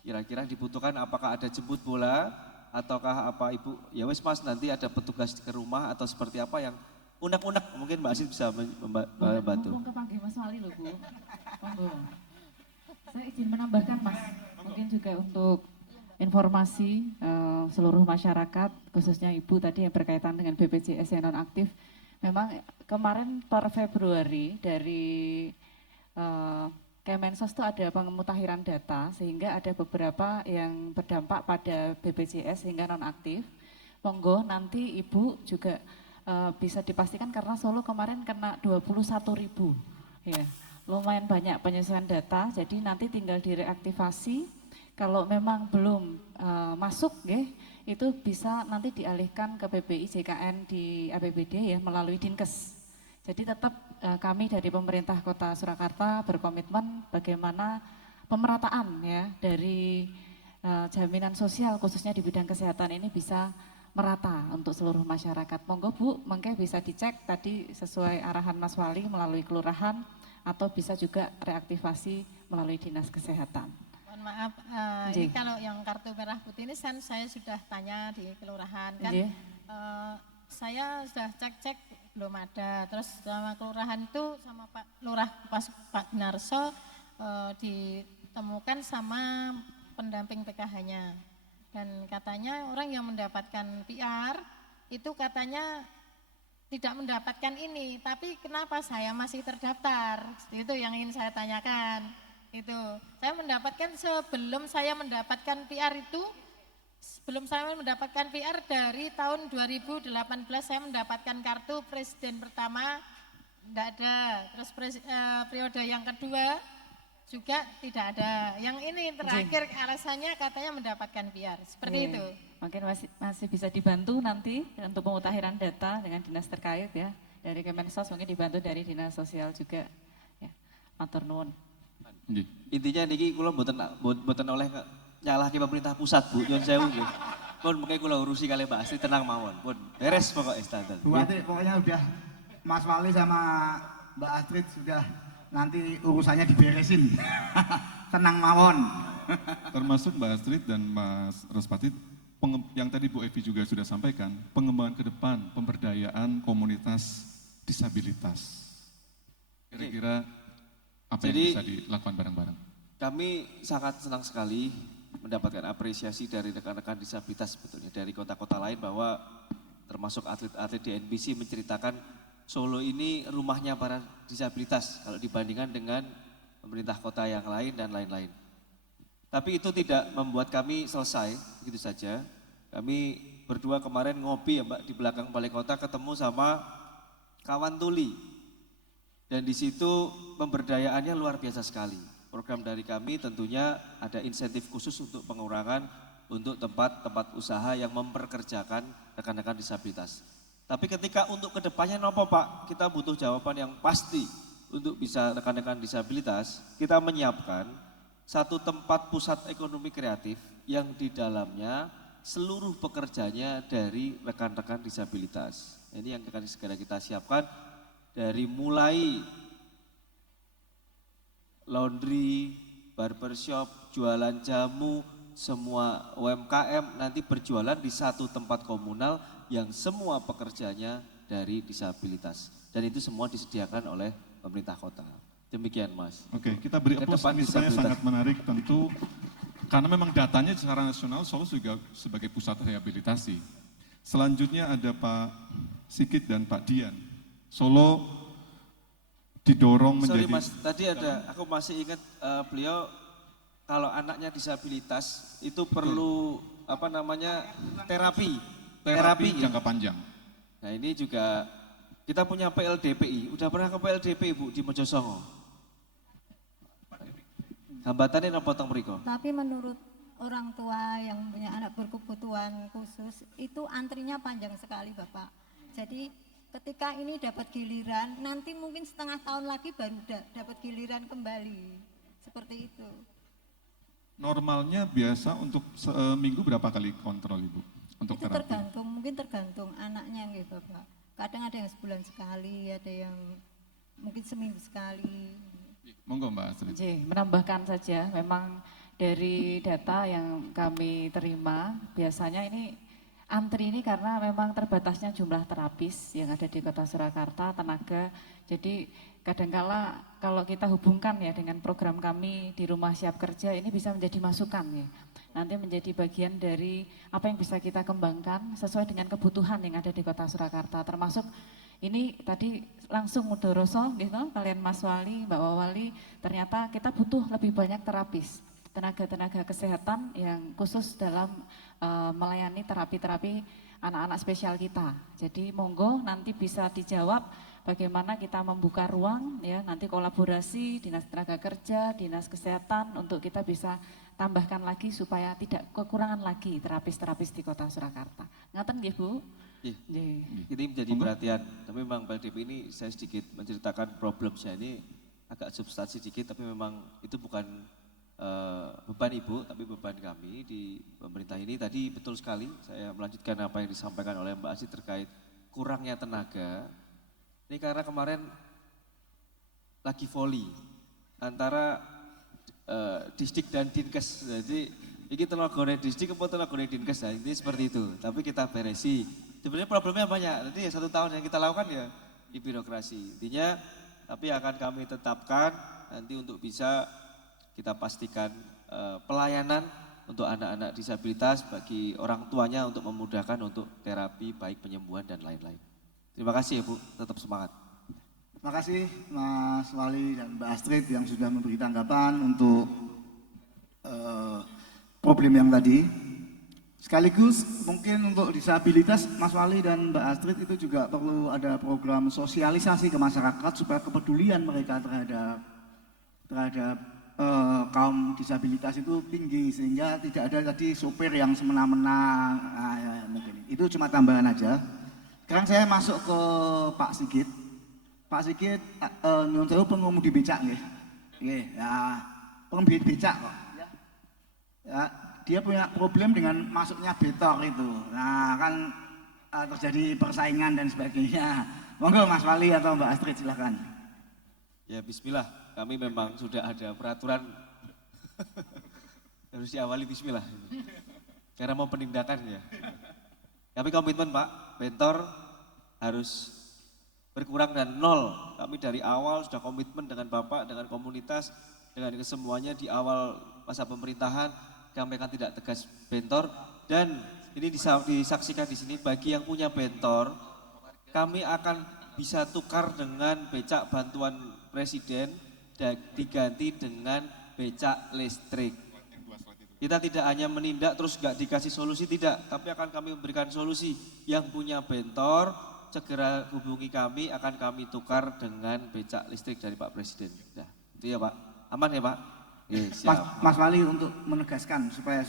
Kira-kira dibutuhkan apakah ada jemput bola ataukah apa Ibu? Ya wes Mas, nanti ada petugas ke rumah atau seperti apa yang unek-unek, mungkin Mbak Asid bisa membantu. Ngomong kepanggih Mas Wali loh Bu. Monggo. Saya izin menambahkan Mas, mungkin juga untuk informasi seluruh masyarakat, khususnya Ibu tadi yang berkaitan dengan BPJS yang non-aktif. Memang kemarin per Februari dari Kemensos itu ada pemutahiran data sehingga ada beberapa yang berdampak pada BPJS sehingga non-aktif. Monggo nanti Ibu juga bisa dipastikan karena Solo kemarin kena 21.000 ya, lumayan banyak penyesuaian data, jadi nanti tinggal direaktivasi. Kalau memang belum masuk itu bisa nanti dialihkan ke PBI JKN di APBD ya melalui Dinkes. Jadi tetap kami dari pemerintah Kota Surakarta berkomitmen bagaimana pemerataan ya dari jaminan sosial khususnya di bidang kesehatan ini bisa merata untuk seluruh masyarakat. Monggo Bu, mungkin bisa dicek tadi sesuai arahan Mas Wali melalui kelurahan atau bisa juga reaktivasi melalui Dinas Kesehatan. Mohon maaf, ini kalau yang kartu merah putih ini kan saya sudah tanya di kelurahan kan, saya sudah cek-cek belum ada. Terus sama kelurahan itu sama Pak Lurah Pak Ginarso ditemukan sama pendamping PKH-nya. Dan katanya orang yang mendapatkan PR itu katanya tidak mendapatkan ini, tapi kenapa saya masih terdaftar? Itu yang ingin saya tanyakan. Itu saya mendapatkan sebelum saya mendapatkan PR itu, sebelum saya mendapatkan PR dari tahun 2018 saya mendapatkan kartu presiden pertama, tidak ada. Terus periode yang kedua juga tidak ada. Yang ini terakhir alasannya katanya mendapatkan PR, seperti itu. Mungkin masih bisa dibantu nanti untuk pemutakhiran data dengan dinas terkait ya. Dari Kemensos mungkin dibantu dari dinas sosial juga. Ya, matur nuwun. Intinya niki kula mboten oleh nyalahke pemerintah pusat, Bu. Nyuwun sewu nggih. Pun mengke kula urusi kali Mbak Astrid tenang mawon. Pun beres pokoknya standar. Bu Ati, pokoknya udah Mas Wali sama Mbak Astrid sudah nanti urusannya diberesin. Tenang mawon. Termasuk Mbak Astrid dan Mas Rospati, yang tadi Bu Evi juga sudah sampaikan, pengembangan ke depan pemberdayaan komunitas disabilitas. Kira-kira apa yang bisa dilakukan bareng-bareng? Kami sangat senang sekali mendapatkan apresiasi dari rekan-rekan disabilitas sebetulnya dari kota-kota lain bahwa termasuk atlet-atlet di NBC menceritakan Solo ini rumahnya para disabilitas kalau dibandingkan dengan pemerintah kota yang lain dan lain-lain. Tapi itu tidak membuat kami selesai, begitu saja. Kami berdua kemarin ngopi ya Mbak di belakang balai kota ketemu sama kawan tuli. Dan di situ pemberdayaannya luar biasa sekali. Program dari kami tentunya ada insentif khusus untuk pengurangan untuk tempat-tempat usaha yang memperkerjakan rekan-rekan disabilitas. Tapi ketika untuk kedepannya nopo Pak, kita butuh jawaban yang pasti untuk bisa rekan-rekan disabilitas. Kita menyiapkan satu tempat pusat ekonomi kreatif yang di dalamnya seluruh pekerjanya dari rekan-rekan disabilitas. Ini yang akan segera kita siapkan. Dari mulai laundry, barbershop, jualan jamu, semua UMKM nanti berjualan di satu tempat komunal yang semua pekerjanya dari disabilitas. Dan itu semua disediakan oleh pemerintah kota. Demikian Mas. Oke, kita beri aplaus, ini saya sangat menarik tentu. Karena memang datanya secara nasional Solo juga sebagai pusat rehabilitasi. Selanjutnya ada Pak Sigit dan Pak Dian. Solo didorong menjadi... Sorry Mas, tadi ada, aku masih ingat beliau kalau anaknya disabilitas itu perlu terapi jangka panjang. Nah ini juga kita punya PLDPI, udah pernah ke PLDPI Bu di Mojosongo? Hambatannya apa potong mereka? Tapi menurut orang tua yang punya anak berkebutuhan khusus itu antrinya panjang sekali Bapak. Jadi ketika ini dapat giliran, nanti mungkin setengah tahun lagi baru dapat giliran kembali. Seperti itu. Normalnya biasa untuk seminggu berapa kali kontrol Ibu? Untuk itu terapi? mungkin tergantung anaknya gitu Bapak. Kadang ada yang sebulan sekali, ada yang mungkin seminggu sekali. Monggo Mbak Astrid. Menambahkan saja, memang dari data yang kami terima, biasanya ini antri ini karena memang terbatasnya jumlah terapis yang ada di Kota Surakarta, tenaga. Jadi kadangkala kalau kita hubungkan ya dengan program kami di Rumah Siap Kerja ini bisa menjadi masukan ya. Nanti menjadi bagian dari apa yang bisa kita kembangkan sesuai dengan kebutuhan yang ada di Kota Surakarta. Termasuk ini tadi langsung mudoroso gitu, kalian Mas Wali, Mbak Wawali, ternyata kita butuh lebih banyak terapis. Tenaga-tenaga kesehatan yang khusus dalam melayani terapi-terapi anak-anak spesial kita. Jadi monggo nanti bisa dijawab bagaimana kita membuka ruang ya, nanti kolaborasi Dinas Tenaga Kerja, Dinas Kesehatan untuk kita bisa tambahkan lagi supaya tidak kekurangan lagi terapis-terapis di Kota Surakarta. Ngaten nggih Bu? Iya. Ini menjadi perhatian. Tapi memang PLDP ini saya sedikit menceritakan problem saya ini agak substansi sedikit, tapi memang itu bukan beban Ibu, tapi beban kami di pemerintah ini. Tadi betul sekali, saya melanjutkan apa yang disampaikan oleh Mbak Astrid terkait kurangnya tenaga. Ini karena kemarin lagi volley antara Disdik dan Dinkes. Jadi ini tenagane Disdik atau tenagane Dinkes, nah, ini seperti itu. Tapi kita beresi. Sebenarnya problemnya banyak. Nanti ya 1 tahun yang kita lakukan ya di birokrasi. Intinya, tapi akan kami tetapkan nanti untuk bisa kita pastikan pelayanan untuk anak-anak disabilitas bagi orang tuanya untuk memudahkan untuk terapi baik penyembuhan dan lain-lain. Terima kasih ya Bu, tetap semangat. Terima kasih Mas Wali dan Mbak Astrid yang sudah memberi tanggapan untuk problem yang tadi. Sekaligus mungkin untuk disabilitas Mas Wali dan Mbak Astrid itu juga perlu ada program sosialisasi ke masyarakat supaya kepedulian mereka terhadap kaum disabilitas itu tinggi, sehingga tidak ada tadi sopir yang semena-mena. Ya, mungkin itu cuma tambahan aja. Sekarang saya masuk ke Pak Sigit. Pak Sigit, nyuwun sewu pengemudi becak nggih. Nggih, ya, pengemudi becak kok. Ya, dia punya problem dengan masuknya betor itu. Nah, kan terjadi persaingan dan sebagainya. Monggo Mas Wali atau Mbak Astrid silakan. Ya bismillah, kami memang sudah ada peraturan harus diawali bismillah. Karena mau penindakan ya. Kami komitmen Pak, bentor harus berkurang dan nol. Kami dari awal sudah komitmen dengan Bapak, dengan komunitas, dengan kesemuanya di awal masa pemerintahan kami akan tidak tegas bentor, dan ini disaksikan di sini bagi yang punya bentor kami akan bisa tukar dengan becak bantuan presiden dan diganti dengan becak listrik. Kita tidak hanya menindak terus nggak dikasih solusi, tidak, tapi akan kami memberikan solusi. Yang punya bentor segera hubungi kami, akan kami tukar dengan becak listrik dari Pak Presiden. Nah, itu ya Pak, aman ya Pak? Yes, Mas Wali untuk menegaskan supaya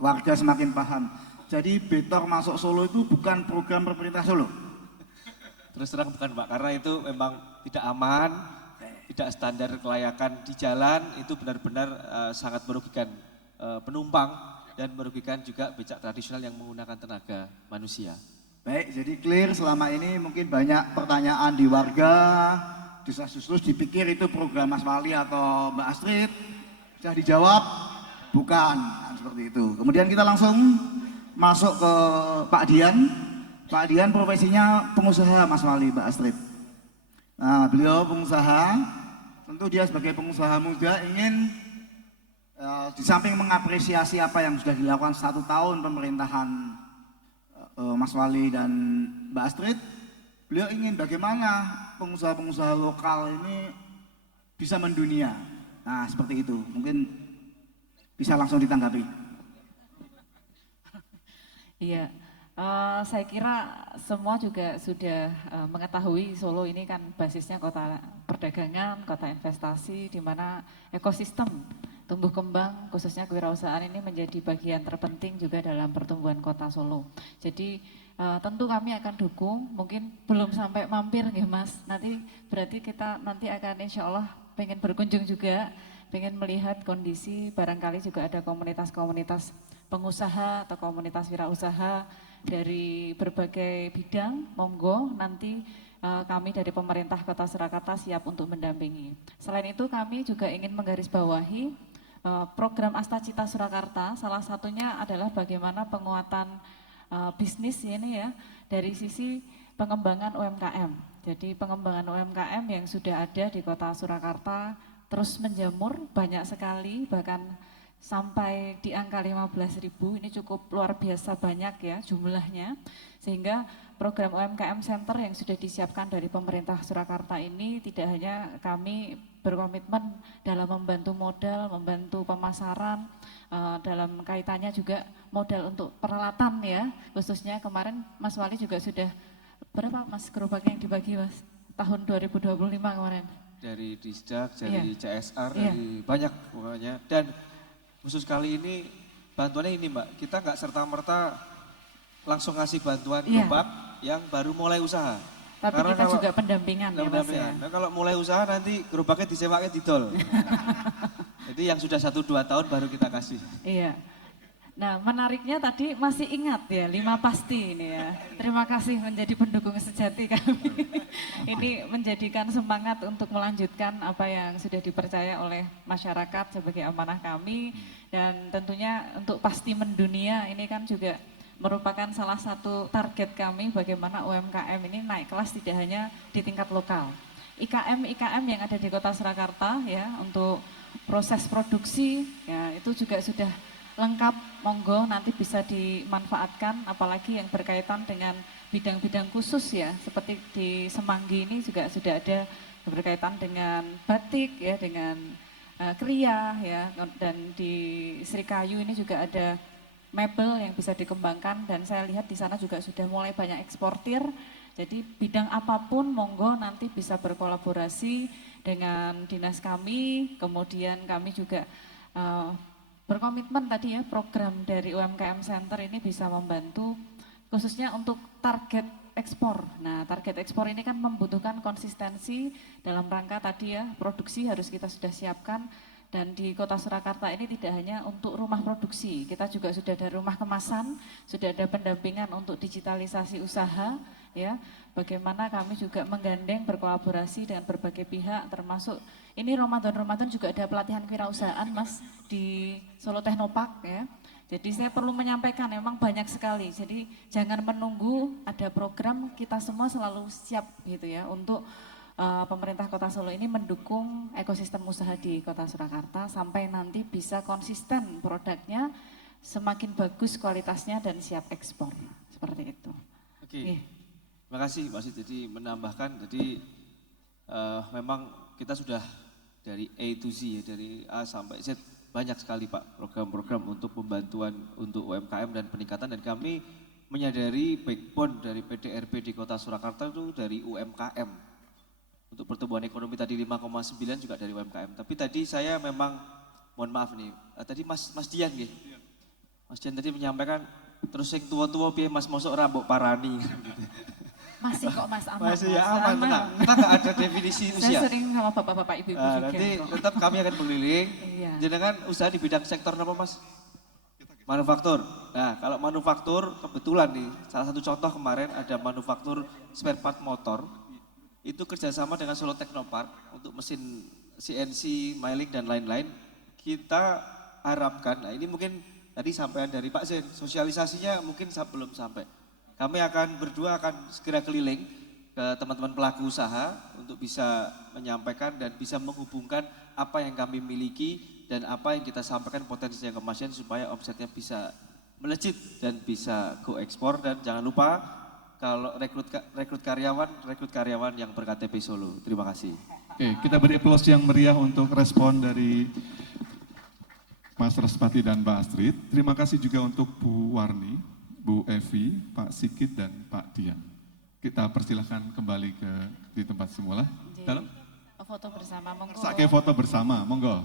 warga semakin paham. Jadi bentor masuk Solo itu bukan program pemerintah Solo. Terus terang bukan Pak, karena itu memang tidak aman, tidak standar kelayakan di jalan, itu benar-benar sangat merugikan penumpang dan merugikan juga becak tradisional yang menggunakan tenaga manusia. Baik, jadi clear. Selama ini mungkin banyak pertanyaan di warga, desas-desus dipikir itu program Mas Wali atau Mbak Astrid. Sudah dijawab, bukan, nah, seperti itu. Kemudian kita langsung masuk ke Pak Dian. Pak Dian profesinya pengusaha Mas Wali, Mbak Astrid. Nah, beliau pengusaha, tentu dia sebagai pengusaha muda ingin di samping mengapresiasi apa yang sudah dilakukan 1 tahun pemerintahan Mas Wali dan Mbak Astrid, beliau ingin bagaimana pengusaha-pengusaha lokal ini bisa mendunia. Nah, seperti itu. Mungkin bisa langsung ditanggapi. Iya, saya kira semua juga sudah mengetahui Solo ini kan basisnya kota perdagangan, kota investasi, di mana ekosistem tumbuh kembang khususnya kewirausahaan ini menjadi bagian terpenting juga dalam pertumbuhan kota Solo. Jadi tentu kami akan dukung, mungkin belum sampai mampir nih Mas, nanti berarti kita nanti akan insya Allah pengen berkunjung juga, pengen melihat kondisi, barangkali juga ada komunitas-komunitas pengusaha atau komunitas wirausaha dari berbagai bidang, monggo nanti kami dari pemerintah Kota Surakarta siap untuk mendampingi. Selain itu kami juga ingin menggarisbawahi program Astacita Surakarta, salah satunya adalah bagaimana penguatan bisnis ini ya, dari sisi pengembangan UMKM. Jadi pengembangan UMKM yang sudah ada di Kota Surakarta terus menjamur banyak sekali, bahkan sampai di angka 15.000, ini cukup luar biasa banyak ya jumlahnya, sehingga program UMKM Center yang sudah disiapkan dari pemerintah Surakarta ini tidak hanya kami berkomitmen dalam membantu modal, membantu pemasaran, dalam kaitannya juga modal untuk peralatan ya, khususnya kemarin Mas Wali juga sudah, berapa Mas gerobak yang dibagi Mas? Tahun 2025 kemarin. Dari Disdak, dari CSR, Iya. dari banyak pokoknya, dan khusus kali ini bantuannya ini Mbak, kita nggak serta-merta langsung ngasih bantuan gerobak yang baru mulai usaha. Tapi karena kita kalau, juga pendampingan ya Mas ya. Nah, kalau mulai usaha nanti gerobaknya disewanya didol. Jadi yang sudah 1-2 tahun baru kita kasih. Iya. Nah menariknya tadi masih ingat ya 5 pasti ini ya. Terima kasih menjadi pendukung sejati kami. Ini menjadikan semangat untuk melanjutkan apa yang sudah dipercaya oleh masyarakat sebagai amanah kami. Dan tentunya untuk pasti mendunia ini kan juga merupakan salah satu target kami bagaimana UMKM ini naik kelas tidak hanya di tingkat lokal. IKM yang ada di Kota Surakarta ya untuk proses produksi ya itu juga sudah lengkap, monggo nanti bisa dimanfaatkan, apalagi yang berkaitan dengan bidang-bidang khusus ya, seperti di Semanggi ini juga sudah ada berkaitan dengan batik ya, dengan kriya ya, dan di Srikayu ini juga ada mebel yang bisa dikembangkan, dan saya lihat di sana juga sudah mulai banyak eksportir. Jadi bidang apapun monggo nanti bisa berkolaborasi dengan dinas kami, kemudian kami juga berkomitmen tadi ya, program dari UMKM Center ini bisa membantu khususnya untuk target ekspor. Nah, target ekspor ini kan membutuhkan konsistensi dalam rangka tadi ya, produksi harus kita sudah siapkan, dan di Kota Surakarta ini tidak hanya untuk rumah produksi, kita juga sudah ada rumah kemasan, sudah ada pendampingan untuk digitalisasi usaha ya. Bagaimana kami juga menggandeng berkolaborasi dengan berbagai pihak, termasuk ini Ramadan juga ada pelatihan kewirausahaan Mas di Solo Technopark ya. Jadi saya perlu menyampaikan memang banyak sekali. Jadi jangan menunggu ada program, kita semua selalu siap gitu ya untuk pemerintah Kota Solo ini mendukung ekosistem usaha di Kota Surakarta sampai nanti bisa konsisten produknya, semakin bagus kualitasnya dan siap ekspor. Seperti itu. Oke. Terima kasih Pak Sid. Jadi menambahkan, jadi memang kita sudah dari A to Z ya, dari A sampai Z banyak sekali Pak program-program untuk pembantuan untuk UMKM dan peningkatan, dan kami menyadari backbone dari PDRB di Kota Surakarta itu dari UMKM. Untuk pertumbuhan ekonomi tadi 5,9 juga dari UMKM. Tapi tadi saya memang, mohon maaf nih, tadi Mas Dian gitu. Mas Dian tadi menyampaikan terus yang tua-tua piye Mas mosok rambut parani gitu. Masih kok Mas aman. Masih ya aman, tenang. Kita nggak ada definisi usia. Saya sering sama bapak-bapak ibu-ibu juga. Nanti tetap kami akan berkeliling. Iya. Jenengan usaha di bidang sektor apa Mas? Manufaktur. Nah kalau manufaktur kebetulan nih, salah satu contoh kemarin ada manufaktur spare part motor. Itu kerjasama dengan Solo Technopark untuk mesin CNC, Myling dan lain-lain. Kita harapkan, nah ini mungkin tadi sampaian dari Pak Zen, sosialisasinya mungkin belum sampai. Kami berdua akan segera keliling ke teman-teman pelaku usaha untuk bisa menyampaikan dan bisa menghubungkan apa yang kami miliki dan apa yang kita sampaikan potensi yang kemasan supaya omsetnya bisa melejit dan bisa go ekspor. Dan jangan lupa kalau rekrut karyawan yang berKTP Solo. Terima kasih. Oke, kita beri aplaus yang meriah untuk respon dari Mas Respati dan Mbak Astrid. Terima kasih juga untuk Bu Warni, Bu Evi, Pak Sigit, dan Pak Dian. Kita persilahkan kembali di tempat semula. Dalam foto bersama, monggo. Sake foto bersama, monggo.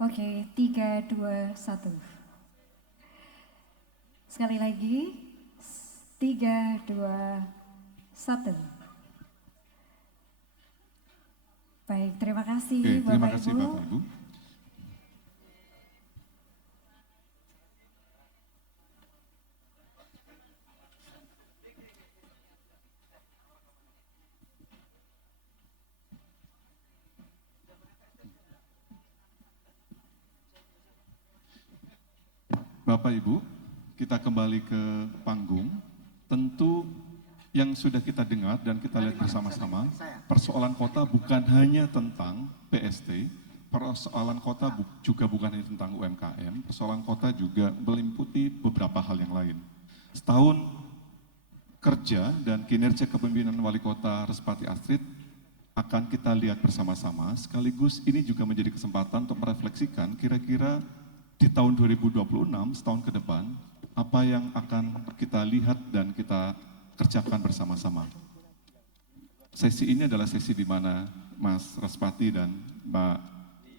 Oke, 3, 2, 1. Sekali lagi, 3, 2, 1. Baik, terima kasih Oke, terima Bapak kasih Ibu. Bapak Ibu. Bapak Ibu, kita kembali ke panggung. Tentu yang sudah kita dengar dan kita lihat bersama-sama, persoalan kota bukan hanya tentang PST, persoalan kota juga bukan hanya tentang UMKM, persoalan kota juga meliputi beberapa hal yang lain. Setahun kerja dan kinerja kepemimpinan Wali Kota Respati Astrid akan kita lihat bersama-sama, sekaligus ini juga menjadi kesempatan untuk merefleksikan kira-kira di tahun 2026, setahun ke depan, apa yang akan kita lihat dan kita kerjakan bersama-sama. Sesi ini adalah sesi di mana Mas Raspati dan Mbak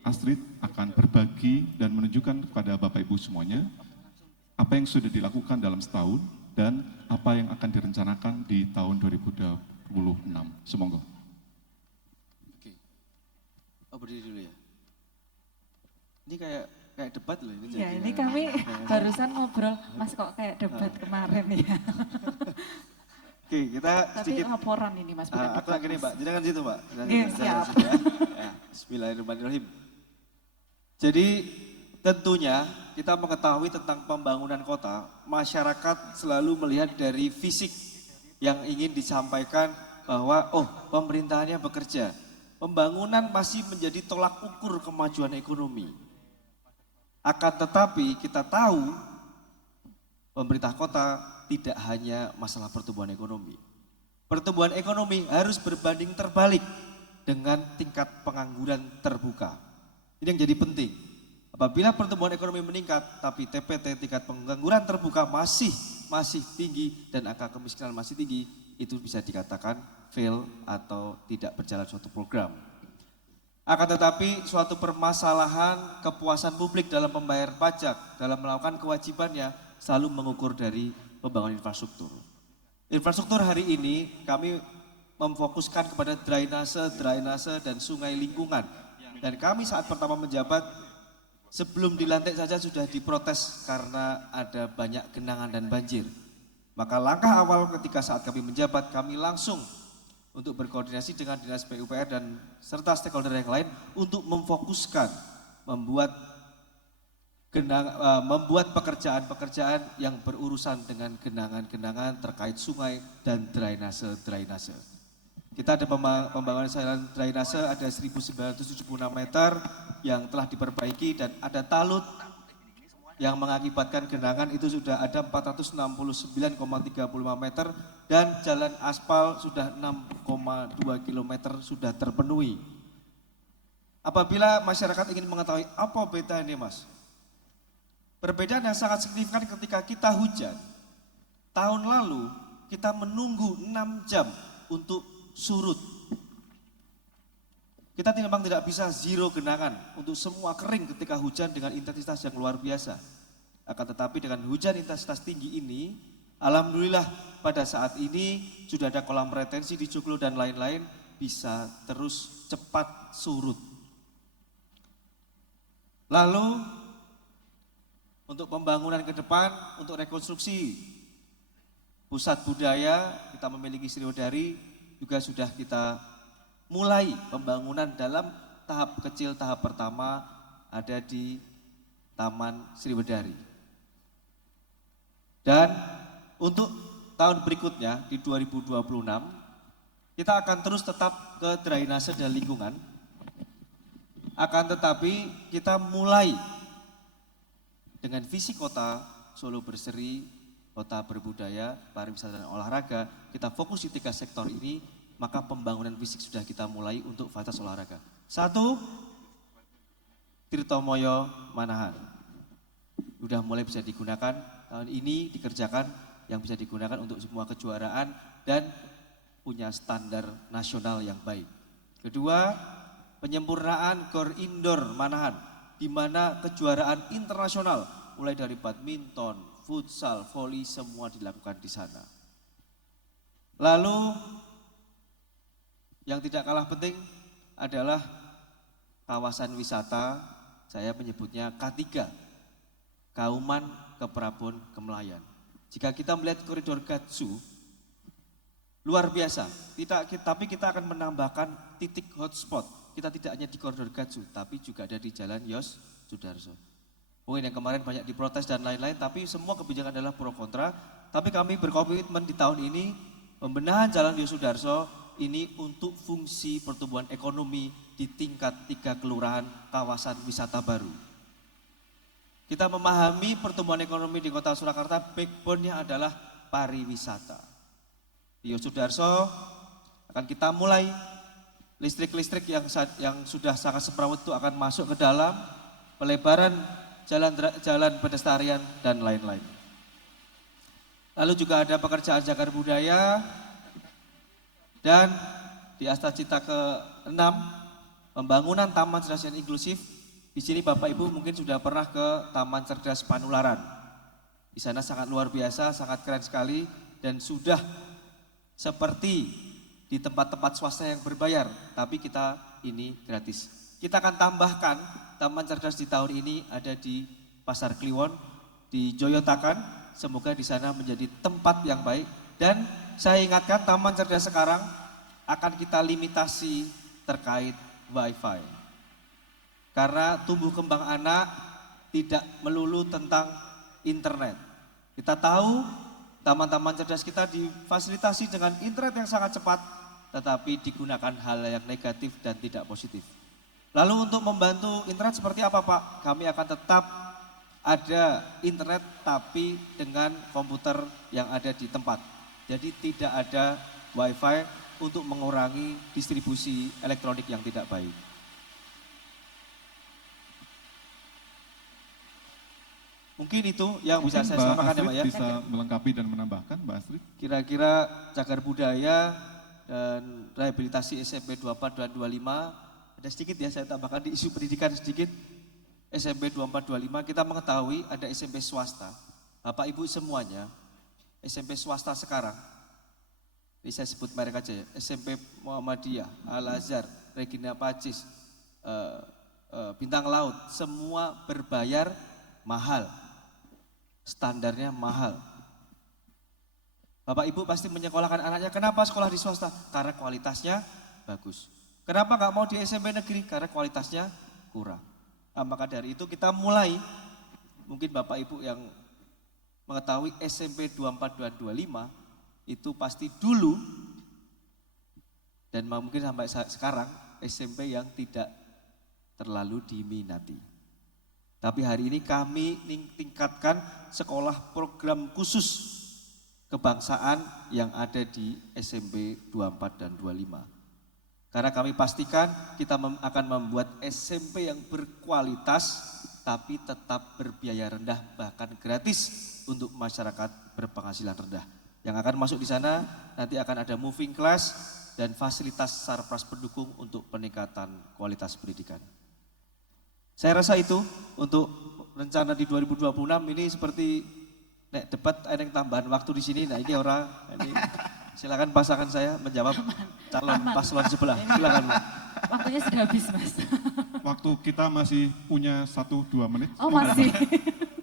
Astrid akan berbagi dan menunjukkan kepada Bapak Ibu semuanya apa yang sudah dilakukan dalam setahun dan apa yang akan direncanakan di tahun 2026. Semoga. Oke. Oh, berdiri dulu ya. Ini kayak debat loh ini. Ya, ini kami barusan ngobrol, Mas kok kayak debat kemarin ya. Oke, kita sedikit. Tapi laporan ini Mas. Aku lagi nih Mbak, jangan situ Mbak. Iya, siap. Ya, bismillahirrahmanirrahim. Jadi tentunya kita mengetahui tentang pembangunan kota, masyarakat selalu melihat dari fisik yang ingin disampaikan bahwa pemerintahannya bekerja. Pembangunan masih menjadi tolak ukur kemajuan ekonomi. Akan tetapi kita tahu pemerintah kota tidak hanya masalah pertumbuhan ekonomi. Pertumbuhan ekonomi harus berbanding terbalik dengan tingkat pengangguran terbuka. Ini yang jadi penting. Apabila pertumbuhan ekonomi meningkat, tapi TPT tingkat pengangguran terbuka masih tinggi dan angka kemiskinan masih tinggi, itu bisa dikatakan fail atau tidak berjalan suatu program. Akan tetapi suatu permasalahan kepuasan publik dalam membayar pajak, dalam melakukan kewajibannya selalu mengukur dari pembangunan infrastruktur. Infrastruktur hari ini kami memfokuskan kepada drainase dan sungai lingkungan. Dan kami saat pertama menjabat, sebelum dilantik saja sudah diprotes karena ada banyak genangan dan banjir. Maka langkah awal ketika saat kami menjabat, kami langsung untuk berkoordinasi dengan Dinas PUPR dan serta stakeholder yang lain untuk memfokuskan, membuat pekerjaan-pekerjaan yang berurusan dengan genangan-genangan terkait sungai dan drainase. Kita ada pembangunan saluran drainase ada 1.976 meter yang telah diperbaiki dan ada talut yang mengakibatkan genangan itu sudah ada 469,35 meter dan jalan aspal sudah 6,2 kilometer sudah terpenuhi. Apabila masyarakat ingin mengetahui apa beda ini Mas? Perbedaan yang sangat signifikan ketika kita hujan. Tahun lalu kita menunggu 6 jam untuk surut. Kita memang tidak bisa zero genangan untuk semua kering ketika hujan dengan intensitas yang luar biasa. Akan tetapi dengan hujan intensitas tinggi ini, alhamdulillah pada saat ini sudah ada kolam retensi di Joglo dan lain-lain bisa terus cepat surut. Lalu untuk pembangunan ke depan, untuk rekonstruksi pusat budaya, kita memiliki Sriwedari juga sudah kita mulai pembangunan dalam tahap kecil, tahap pertama ada di Taman Sriwedari. Dan untuk tahun berikutnya di 2026 kita akan terus tetap ke drainase dan lingkungan. Akan tetapi kita mulai dengan visi kota Solo berseri, kota berbudaya, pariwisata dan olahraga, kita fokus di 3 sektor ini, maka pembangunan fisik sudah kita mulai untuk fasilitas olahraga. 1, Tirtomoyo Manahan. Sudah mulai bisa digunakan, tahun ini dikerjakan yang bisa digunakan untuk semua kejuaraan dan punya standar nasional yang baik. Kedua, penyempurnaan Gor Indoor Manahan, di mana kejuaraan internasional mulai dari badminton, futsal, voli semua dilakukan di sana. Lalu yang tidak kalah penting adalah kawasan wisata, saya menyebutnya K3, Kauman, Keprabon, Kemelayan. Jika kita melihat koridor Gatsu, luar biasa, tapi kita akan menambahkan titik hotspot. Kita tidak hanya di koridor Gatsu, tapi juga ada di Jalan Yos Sudarso. Mungkin yang kemarin banyak diprotes dan lain-lain, tapi semua kebijakan adalah pro kontra. Tapi kami berkomitmen di tahun ini, pembenahan Jalan Yos Sudarso ini untuk fungsi pertumbuhan ekonomi di tingkat 3 kelurahan kawasan wisata baru. Kita memahami pertumbuhan ekonomi di Kota Surakarta, backbone-nya adalah pariwisata. Di Yos Sudarso akan kita mulai listrik-listrik yang sudah sangat semrawut itu akan masuk ke dalam, pelebaran jalan pedestrian dan lain-lain. Lalu juga ada pekerjaan cagar budaya dan di Asta Cita ke-6, pembangunan Taman Cerdas dan Inklusif. Di sini Bapak Ibu mungkin sudah pernah ke Taman Cerdas Panularan. Di sana sangat luar biasa, sangat keren sekali, dan sudah seperti di tempat-tempat swasta yang berbayar, tapi kita ini gratis. Kita akan tambahkan Taman Cerdas di tahun ini ada di Pasar Kliwon, di Joyotakan. Semoga di sana menjadi tempat yang baik. Dan saya ingatkan Taman Cerdas sekarang akan kita limitasi terkait Wi-Fi. Karena tumbuh kembang anak tidak melulu tentang internet. Kita tahu taman-taman cerdas kita difasilitasi dengan internet yang sangat cepat, tetapi digunakan hal yang negatif dan tidak positif. Lalu untuk membantu internet seperti apa Pak? Kami akan tetap ada internet tapi dengan komputer yang ada di tempat. Jadi tidak ada Wi-Fi untuk mengurangi distribusi elektronik yang tidak baik. Mungkin itu yang bisa saya sampaikan ya Pak ya. Bisa melengkapi dan menambahkan Mbak Astrid. Kira-kira cagar budaya dan rehabilitasi SMP 24 dan 25, ada sedikit ya saya tambahkan di isu pendidikan sedikit. SMP 24, 25 kita mengetahui ada SMP swasta. Bapak Ibu semuanya, SMP swasta sekarang, ini saya sebut merek aja ya, SMP Muhammadiyah, Al-Azhar, Regina Pacis, Bintang Laut, semua berbayar mahal. Standarnya mahal. Bapak Ibu pasti menyekolahkan anaknya, kenapa sekolah di swasta? Karena kualitasnya bagus. Kenapa nggak mau di SMP negeri? Karena kualitasnya kurang. Nah, maka dari itu kita mulai, mungkin Bapak Ibu yang mengetahui SMP 24 dan 25, itu pasti dulu, dan mungkin sampai sekarang, SMP yang tidak terlalu diminati. Tapi hari ini kami tingkatkan sekolah program khusus kebangsaan yang ada di SMP 24 dan 25. Karena kami pastikan kita akan membuat SMP yang berkualitas tapi tetap berbiaya rendah bahkan gratis untuk masyarakat berpenghasilan rendah. Yang akan masuk di sana nanti akan ada moving class dan fasilitas sarpras pendukung untuk peningkatan kualitas pendidikan. Saya rasa itu untuk rencana di 2026 ini seperti debat ada yang tambahan waktu di sini. Nah ini orang, ini silakan pasangan saya menjawab calon paslon sebelah. Silakan. Waktunya sudah habis Mas. Waktu kita masih punya 1-2 menit. Oh masih.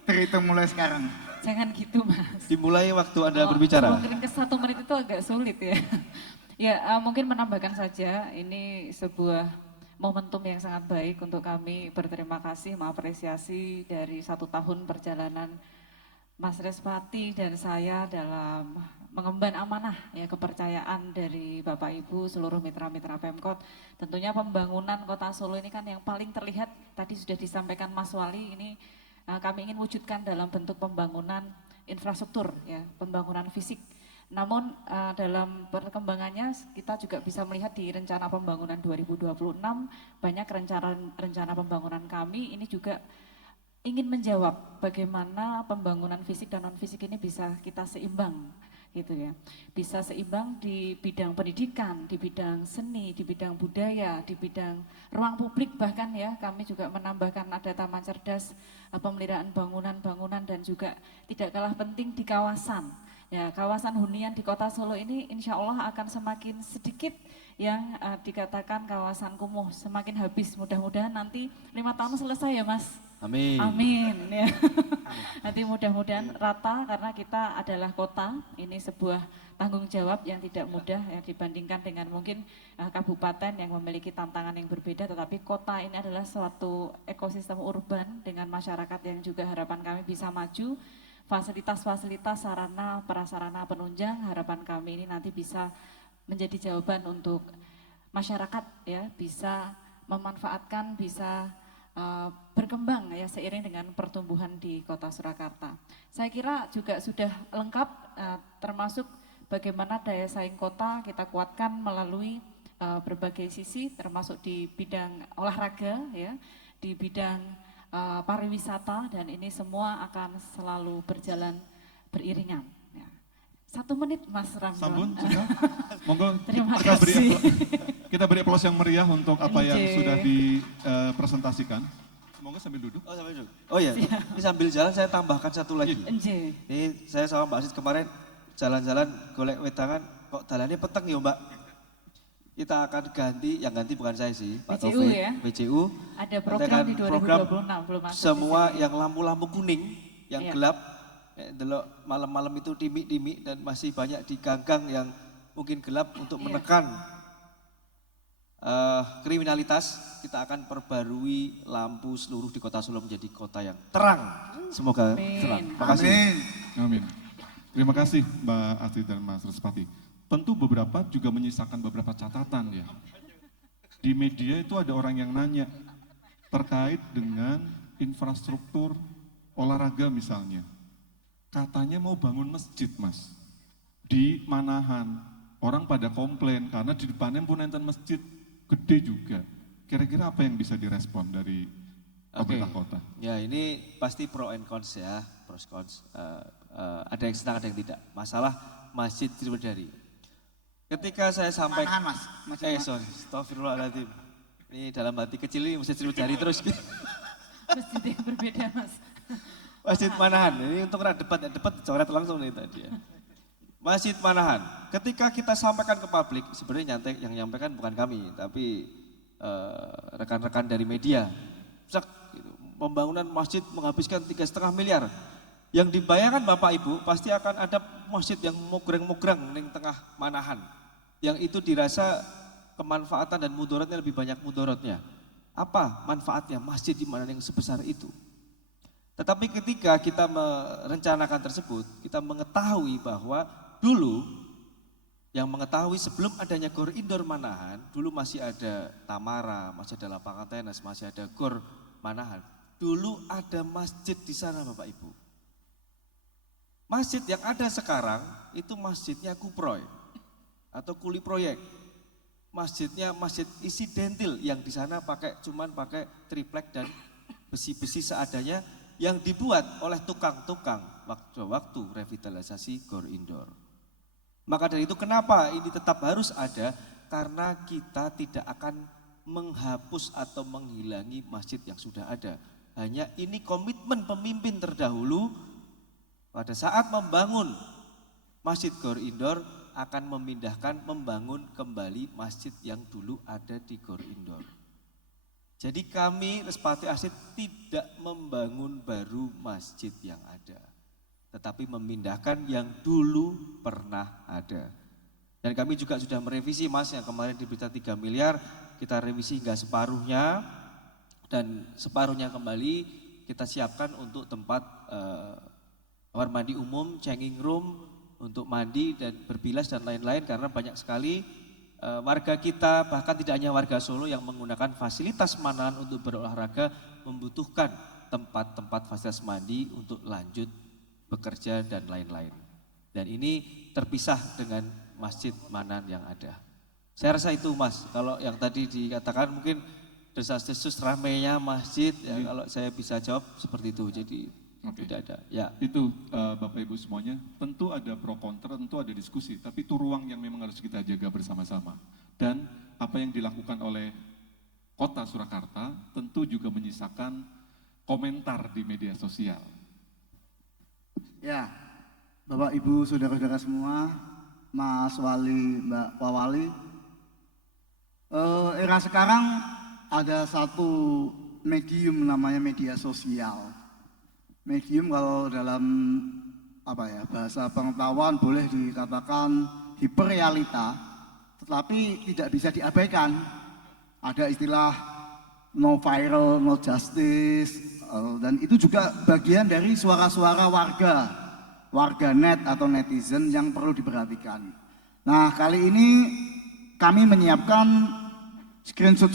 Terhitung mulai sekarang. Jangan gitu Mas. Dimulai waktu Anda berbicara. Mungkin ke 1 menit itu agak sulit ya. Ya mungkin menambahkan saja ini sebuah momentum yang sangat baik untuk kami berterima kasih, mengapresiasi dari 1 tahun perjalanan Mas Respati dan saya dalam mengemban amanah ya kepercayaan dari Bapak Ibu seluruh mitra-mitra Pemkot. Tentunya pembangunan Kota Solo ini kan yang paling terlihat tadi sudah disampaikan Mas Wali, ini kami ingin wujudkan dalam bentuk pembangunan infrastruktur ya, pembangunan fisik. Namun dalam perkembangannya kita juga bisa melihat di rencana pembangunan 2026 banyak rencana pembangunan kami ini juga ingin menjawab bagaimana pembangunan fisik dan non fisik ini bisa kita seimbang gitu ya. Bisa seimbang di bidang pendidikan, di bidang seni, di bidang budaya, di bidang ruang publik bahkan ya kami juga menambahkan ada taman cerdas, pemeliharaan bangunan-bangunan dan juga tidak kalah penting di kawasan. Ya, kawasan hunian di Kota Solo ini insya Allah akan semakin sedikit yang dikatakan kawasan kumuh, semakin habis. Mudah-mudahan nanti 5 tahun selesai ya Mas. Amin. Amin. Ya. Nanti mudah-mudahan rata karena kita adalah kota, ini sebuah tanggung jawab yang tidak mudah ya, dibandingkan dengan mungkin kabupaten yang memiliki tantangan yang berbeda, tetapi kota ini adalah suatu ekosistem urban dengan masyarakat yang juga harapan kami bisa maju. Fasilitas-fasilitas sarana prasarana penunjang harapan kami ini nanti bisa menjadi jawaban untuk masyarakat ya, bisa memanfaatkan, bisa berkembang ya seiring dengan pertumbuhan di Kota Surakarta. Saya kira juga sudah lengkap termasuk bagaimana daya saing kota kita kuatkan melalui berbagai sisi termasuk di bidang olahraga ya, di bidang pariwisata dan ini semua akan selalu berjalan beriringan. Ya. 1 menit Mas Ramdan. Sambun, sudah. Monggo Terima kita beri aplaus yang meriah untuk apa yang sudah dipresentasikan. Monggo sambil duduk. Oh sambil duduk. Oh iya, ini sambil jalan saya tambahkan satu lagi. Ini saya sama Mbak Asid kemarin jalan-jalan golek wedangan, kok jalannya peteng ya Mbak. Kita akan ganti, yang ganti bukan saya sih, Pak WCU Taufik, ya? WCU. Ada program di 2026 belum masuk. Semua yang lampu-lampu kuning, yang gelap, delok malam-malam itu dimik-dimik dan masih banyak di ganggang yang mungkin gelap untuk menekan kriminalitas. Kita akan perbarui lampu seluruh di Kota Solo menjadi kota yang terang. Semoga terang. Terima kasih. Amin. Terima kasih Mbak Astrid dan Mas Respati. Tentu beberapa juga menyisakan beberapa catatan ya. Di media itu ada orang yang nanya terkait dengan infrastruktur olahraga misalnya. Katanya mau bangun masjid Mas, di Manahan. Orang pada komplain karena di depannya pun enten masjid gede juga. Kira-kira apa yang bisa direspon dari pemerintah kota? Ya ini pasti pro and cons ya, pros cons. Ada yang senang, ada yang tidak. Masalah Masjid Sriwedari. Ketika saya sampaikan, sorry, astagfirullahaladzim. Ini dalam hati kecil ini Masjid Sriwedari terus. Masjid yang berbeda Mas. Masjid Manahan, ini untuk debat coret langsung nih tadi ya. Masjid Manahan, ketika kita sampaikan ke publik, sebenarnya yang nyampaikan bukan kami, tapi rekan-rekan dari media. Gitu. Pembangunan masjid menghabiskan 3,5 miliar. Yang dibayangkan Bapak Ibu pasti akan ada masjid yang mugreng-mugreng di tengah Manahan. Yang itu dirasa kemanfaatan dan mudaratnya lebih banyak mudaratnya. Apa manfaatnya masjid di mana yang sebesar itu? Tetapi ketika kita merencanakan tersebut, kita mengetahui bahwa dulu yang mengetahui sebelum adanya Gor Indoor Manahan, dulu masih ada Tamara, masih ada lapangan tenis, masih ada Gor Manahan. Dulu ada masjid di sana Bapak Ibu. Masjid yang ada sekarang itu masjidnya Kuproy atau Kuli Proyek. Masjidnya masjid insidentil yang di sana cuman pakai triplek dan besi-besi seadanya yang dibuat oleh tukang-tukang waktu revitalisasi Gor Indoor. Maka dari itu kenapa ini tetap harus ada? Karena kita tidak akan menghapus atau menghilangi masjid yang sudah ada. Hanya ini komitmen pemimpin terdahulu pada saat membangun Masjid Gor Indoor akan membangun kembali masjid yang dulu ada di Gor Indoor. Jadi kami Respati Asid tidak membangun baru masjid yang ada, tetapi memindahkan yang dulu pernah ada. Dan kami juga sudah merevisi Mas yang kemarin di berita 3 miliar, kita revisi hingga separuhnya dan separuhnya kembali kita siapkan untuk tempat kamar mandi umum, changing room untuk mandi dan berbilas dan lain-lain karena banyak sekali warga kita, bahkan tidak hanya warga Solo yang menggunakan fasilitas Manahan untuk berolahraga membutuhkan tempat-tempat fasilitas mandi untuk lanjut bekerja dan lain-lain. Dan ini terpisah dengan Masjid Manahan yang ada. Saya rasa itu Mas, kalau yang tadi dikatakan mungkin desas-desus ramainya masjid, ya kalau saya bisa jawab seperti itu, jadi tidak ada. Ya. Itu Bapak Ibu semuanya, tentu ada pro kontra, tentu ada diskusi, tapi itu ruang yang memang harus kita jaga bersama-sama. Dan apa yang dilakukan oleh Kota Surakarta tentu juga menyisakan komentar di media sosial. Ya, Bapak Ibu, saudara-saudara semua, Mas Wali, Mbak Wawali, era sekarang ada satu medium namanya media sosial. Medium kalau dalam bahasa pengetahuan boleh dikatakan hiperrealita, tetapi tidak bisa diabaikan. Ada istilah no viral, no justice, dan itu juga bagian dari suara-suara warga net atau netizen yang perlu diperhatikan. Nah, kali ini kami menyiapkan screenshot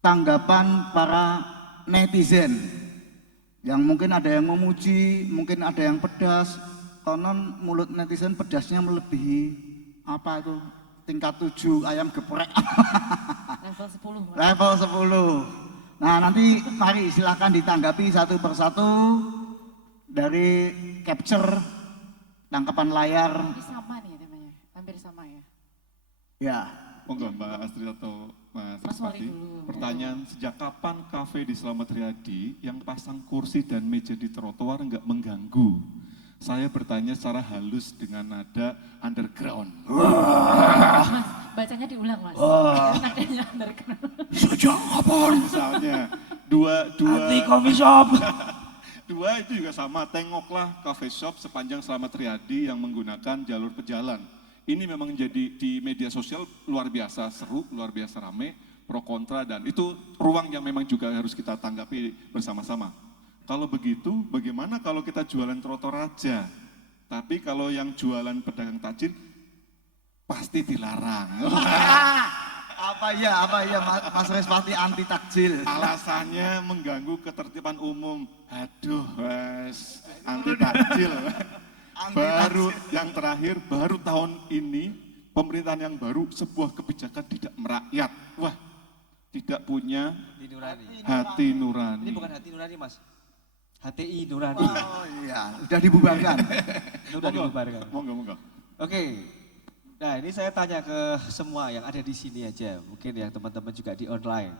tanggapan para netizen. Yang mungkin ada yang memuji, mungkin ada yang pedas. Konon mulut netizen pedasnya melebihi tingkat 7 ayam geprek. Level 10. Level 10. Nah, nanti mari silahkan ditanggapi satu persatu dari capture tangkapan layar. Ini sama nih temanya, hampir sama ya. Ya. Monggo Mbak Astrid atau Mas Wali Rizpati. dulu. Pertanyaan, sejak kapan kafe di Slamet Riyadi yang pasang kursi dan meja di trotoar nggak mengganggu? Saya bertanya secara halus dengan nada underground. Mas, bacanya diulang Mas. Nadanya underground. Sejak kapan? Misalnya, dua. Anti coffee shop. Dua itu juga sama, tengoklah cafe shop sepanjang Slamet Riyadi yang menggunakan jalur pejalan. Ini memang jadi di media sosial luar biasa seru, luar biasa rame, pro kontra, dan itu ruang yang memang juga harus kita tanggapi bersama-sama. Kalau begitu, bagaimana kalau kita jualan trotoar aja? Tapi kalau yang jualan pedagang takjil, pasti dilarang. Apa ya Mas Rizpati anti takjil? Alasannya mengganggu ketertiban umum. Aduh, wes, anti takjil. Baru yang terakhir, baru tahun ini pemerintahan yang baru sebuah kebijakan tidak merakyat. Wah, tidak punya hati nurani. Ini bukan hati nurani Mas, HTI nurani. Oh iya, udah dibubarkan. Udah dibubarkan. Monggo. Oke, nah ini saya tanya ke semua yang ada di sini aja, mungkin yang teman-teman juga di online.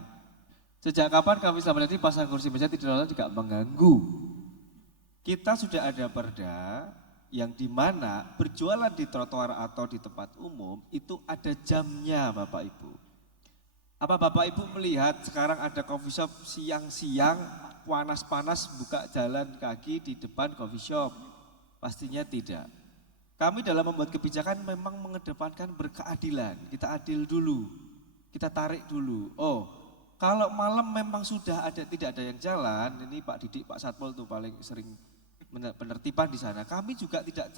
Sejak kapan kami selama ini pasang kursi meja tidak mengganggu? Kita sudah ada perda yang dimana berjualan di trotoar atau di tempat umum itu ada jamnya Bapak Ibu. Apa Bapak Ibu melihat sekarang ada coffee shop siang-siang panas-panas buka jalan kaki di depan coffee shop? Pastinya tidak. Kami dalam membuat kebijakan memang mengedepankan berkeadilan. Kita adil dulu, kita tarik dulu. Oh, kalau malam memang sudah tidak ada yang jalan, ini Pak Didik, Pak Satpol tuh paling sering penertiban di sana. Kami juga tidak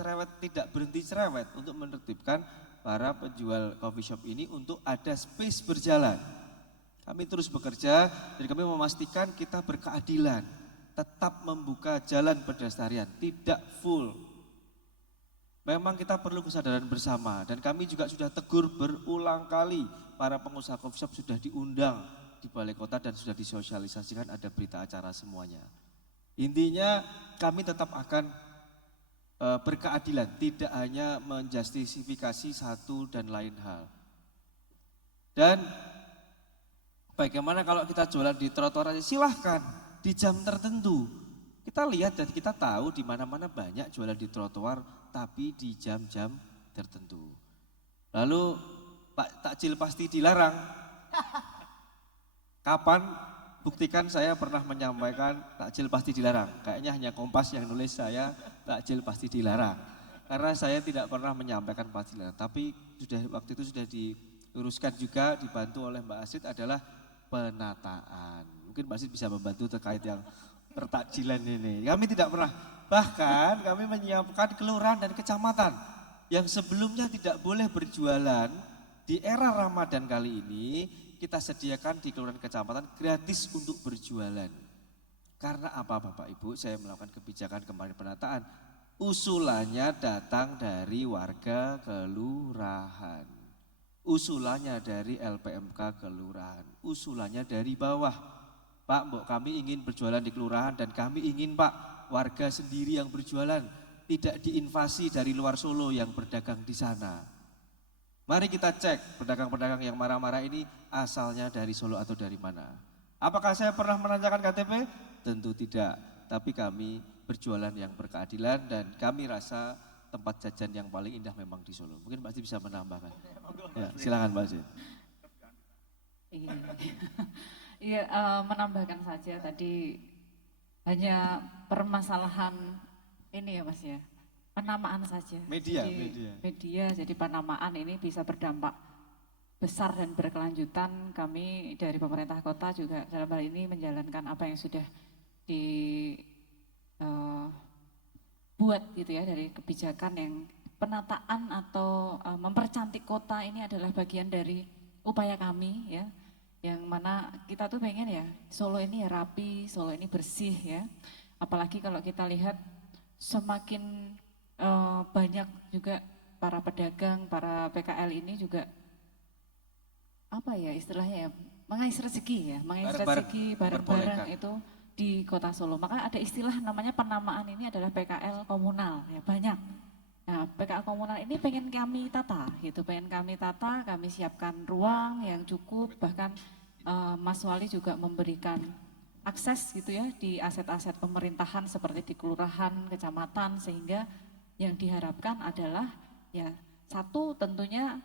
berhenti cerewet untuk menertibkan para penjual coffee shop ini untuk ada space berjalan. Kami terus bekerja dan kami memastikan kita berkeadilan, tetap membuka jalan pedestrian, tidak full. Memang kita perlu kesadaran bersama dan kami juga sudah tegur berulang kali para pengusaha coffee shop sudah diundang di balai kota dan sudah disosialisasikan, ada berita acara semuanya. Intinya kami tetap akan berkeadilan, tidak hanya menjustifikasi satu dan lain hal. Dan bagaimana kalau kita jualan di trotoar aja, silahkan di jam tertentu. Kita lihat dan kita tahu di mana-mana banyak jualan di trotoar, tapi di jam-jam tertentu. Lalu Pak takjil pasti dilarang. Kapan? Buktikan saya pernah menyampaikan takjil pasti dilarang. Kayaknya hanya Kompas yang nulis saya takjil pasti dilarang. Karena saya tidak pernah menyampaikan pasti dilarang. Tapi waktu itu sudah diuruskan juga, dibantu oleh Mbak Astrid adalah penataan. Mungkin Mbak Astrid bisa membantu terkait yang pertakjilan ini. Kami tidak pernah, bahkan kami menyiapkan kelurahan dan kecamatan yang sebelumnya tidak boleh berjualan di era Ramadan kali ini. Kita sediakan di kelurahan kecamatan gratis untuk berjualan. Karena apa Bapak Ibu, saya melakukan kebijakan kemarin penataan. Usulannya datang dari warga kelurahan. Usulannya dari LPMK kelurahan. Usulannya dari bawah. Pak, Mbok kami ingin berjualan di kelurahan dan kami ingin Pak warga sendiri yang berjualan. Tidak diinvasi dari luar Solo yang berdagang di sana. Mari kita cek pedagang-pedagang yang marah-marah ini asalnya dari Solo atau dari mana. Apakah saya pernah menanyakan KTP? Tentu tidak, tapi kami berjualan yang berkeadilan dan kami rasa tempat jajan yang paling indah memang di Solo. Mungkin Mbak Astrid bisa menambahkan. Ya, silakan Mbak Astrid. Iya, menambahkan saja tadi hanya permasalahan ini ya Mas ya. Penamaan saja. Media. Jadi penamaan ini bisa berdampak besar dan berkelanjutan. Kami dari pemerintah kota juga dalam hal ini menjalankan apa yang sudah dibuat gitu ya, dari kebijakan yang penataan atau mempercantik kota ini adalah bagian dari upaya kami ya. Yang mana kita tuh pengen ya Solo ini ya rapi, Solo ini bersih ya. Apalagi kalau kita lihat semakin banyak juga para pedagang, para PKL ini juga apa ya istilahnya ya, mengais rezeki ya, mengais rezeki bareng-bareng itu di kota Solo. Maka ada istilah namanya penamaan ini adalah PKL komunal ya, banyak Nah, PKA komunal ini pengen kami tata gitu, kami siapkan ruang yang cukup, bahkan Mas Wali juga memberikan akses gitu ya di aset-aset pemerintahan seperti di kelurahan, kecamatan, sehingga yang diharapkan adalah ya satu tentunya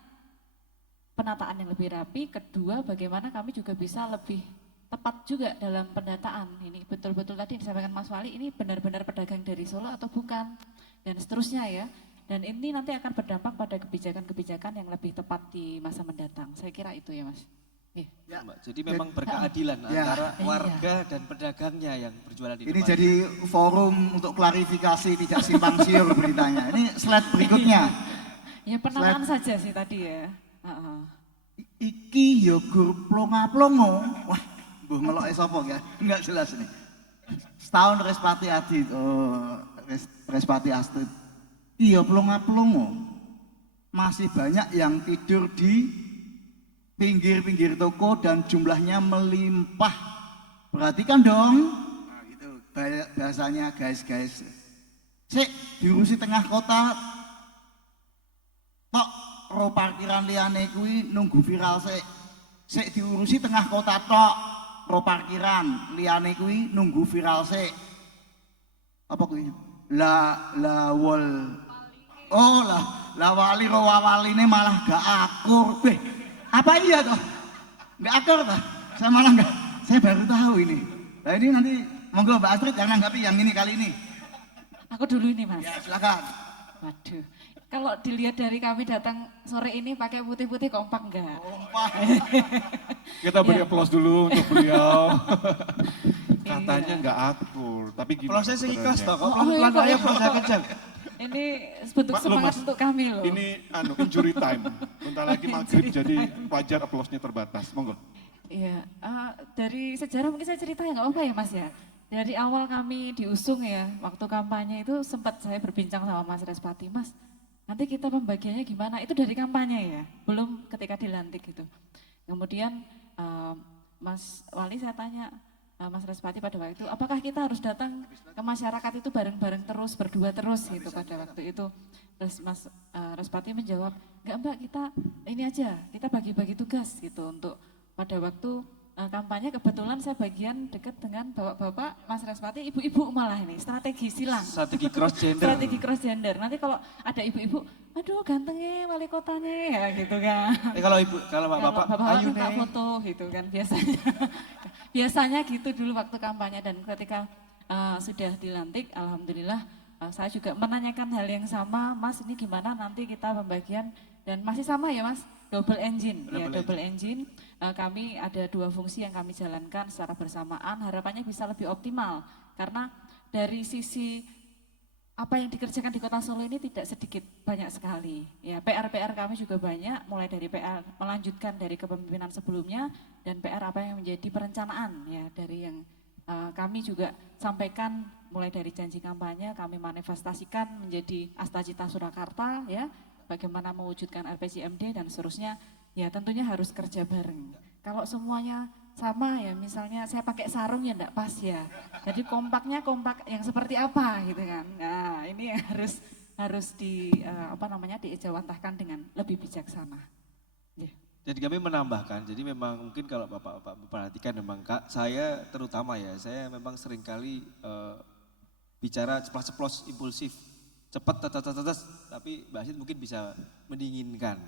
penataan yang lebih rapi, kedua bagaimana kami juga bisa lebih tepat juga dalam pendataan. Ini betul-betul tadi disampaikan Mas Wali, ini benar-benar pedagang dari Solo atau bukan, dan seterusnya ya. Dan ini nanti akan berdampak pada kebijakan-kebijakan yang lebih tepat di masa mendatang. Saya kira itu ya Mas. Ya, Mbak, jadi memang berkeadilan antara warga dan pedagangnya yang berjualan di Ini depan. jadi forum untuk klarifikasi, tidak simpang siur beritanya. Ini slide berikutnya. Ya penataan saja sih tadi ya. Iki yogur plonga-plongo. Wah, mbuh ngeloke sapa ya? Enggak jelas nih. Setahun Respati Adi, Respati Astrid. Iya plonga-plongo. Masih banyak yang tidur di pinggir-pinggir toko dan jumlahnya melimpah. Perhatikan dong. Nah, gitu. Bahasanya guys. Sik diurusi tengah kota. Tok ro parkiran liyane kuwi nunggu viral sik. Sik diurusi tengah kota tok. Ro parkiran liyane kuwi nunggu viral sik. Apa kuwi? Wol. Oh lah wali ro waline malah gak akur. Weh, apa iya toh? Gak akur toh? Saya baru tahu ini. Nah ini nanti monggo Mbak Astrid yang nanggapi yang ini kali ini. Aku dulu ini Mas. Ya silakan. Waduh, kalau dilihat dari kami datang sore ini pakai putih-putih kompak enggak? Kompak. Kita beri aplaus dulu untuk beliau. Katanya nggak akur, tapi gimana? Aplausnya seikhlas toh, kok pelan-pelan aja aplausnya kencang. Ini bentuk semangat untuk kami loh. Ini injury time. Bentar lagi maghrib jadi wajar aplausnya terbatas. Monggo. Iya, dari sejarah mungkin saya ceritain nggak apa-apa ya Mas ya. Dari awal kami diusung ya, waktu kampanye itu sempat saya berbincang sama Mas Respati, Mas nanti kita pembagiannya gimana? Itu dari kampanye ya, belum ketika dilantik gitu. Kemudian Mas Wali saya tanya, Mas Respati pada waktu itu, apakah kita harus datang ke masyarakat itu bareng-bareng terus, berdua terus gitu pada waktu itu. Terus Mas Respati menjawab, enggak Mbak, kita ini aja, kita bagi-bagi tugas gitu untuk pada waktu kampanye. Kebetulan saya bagian dekat dengan bapak-bapak, Mas Respati, ibu-ibu malah ini, strategi silang. Strategi cross gender. Strategi cross gender. Nanti kalau ada ibu-ibu, aduh gantengnya wali kotanya ya gitu kan. Kalau bapak-bapak ayo minta foto gitu kan biasanya. Biasanya gitu dulu waktu kampanye, dan ketika sudah dilantik, alhamdulillah saya juga menanyakan hal yang sama, Mas ini gimana nanti kita pembagian, dan masih sama ya Mas, double engine. Kami ada 2 fungsi yang kami jalankan secara bersamaan, harapannya bisa lebih optimal karena dari sisi apa yang dikerjakan di Kota Solo ini tidak sedikit, banyak sekali. Ya, PR kami juga banyak, mulai dari PR melanjutkan dari kepemimpinan sebelumnya, dan PR apa yang menjadi perencanaan ya dari yang kami juga sampaikan, mulai dari janji kampanye kami manifestasikan menjadi Astacita Surakarta ya, bagaimana mewujudkan RPJMD dan seterusnya. Ya tentunya harus kerja bareng. Kalau semuanya sama ya, misalnya saya pakai sarung ya enggak pas ya. Jadi kompaknya kompak yang seperti apa gitu kan. Nah ini harus diejawantahkan dengan lebih bijaksana. Yeah. Jadi kami menambahkan, jadi memang mungkin kalau Bapak perhatikan memang Kak, saya terutama ya, saya memang seringkali bicara ceplos-ceplos impulsif. Cepat, tapi Mbak Asid mungkin bisa mendinginkan.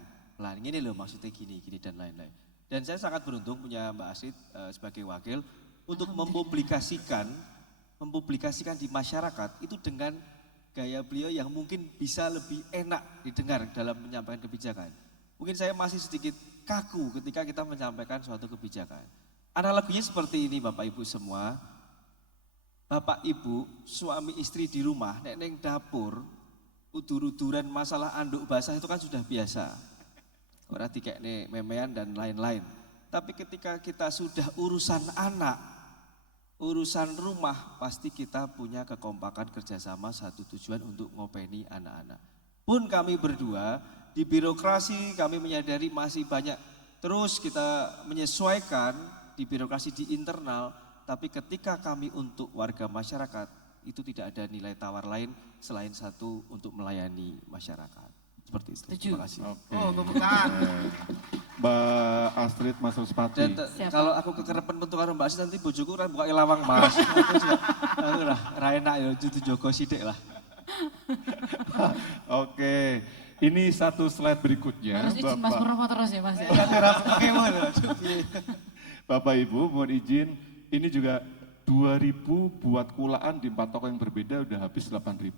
Lah ini loh maksudnya gini dan lain-lain. Dan saya sangat beruntung punya Mbak Asid sebagai wakil untuk mempublikasikan di masyarakat itu dengan gaya beliau yang mungkin bisa lebih enak didengar dalam menyampaikan kebijakan. Mungkin saya masih sedikit kaku ketika kita menyampaikan suatu kebijakan. Analoginya seperti ini Bapak Ibu semua. Bapak Ibu, suami istri di rumah, neng dapur, udur-uduran masalah anduk basah itu kan sudah biasa. Berarti kayak nih memean dan lain-lain. Tapi ketika kita sudah urusan anak, urusan rumah, pasti kita punya kekompakan kerjasama satu tujuan untuk ngopeni anak-anak. Pun kami berdua di birokrasi kami menyadari masih banyak terus kita menyesuaikan di birokrasi di internal. Tapi ketika kami untuk warga masyarakat, Itu tidak ada nilai tawar lain selain satu untuk melayani masyarakat. Seperti itu. Terima kasih. Oke. Mbak Astrid Mas Ruspati. Dan kalau aku kekerepen bentuk karo Mbak Astrid nanti bojoku ora buka lawang Mas. Aku lah ra enak ya jutu jogo sithik lah. Oke. Ini satu slide berikutnya. Harus izin Mas Purnomo terus ya Mas. Bapak Ibu mohon izin, ini juga 2.000 buat kulaan di 4 toko yang berbeda udah habis 8.000.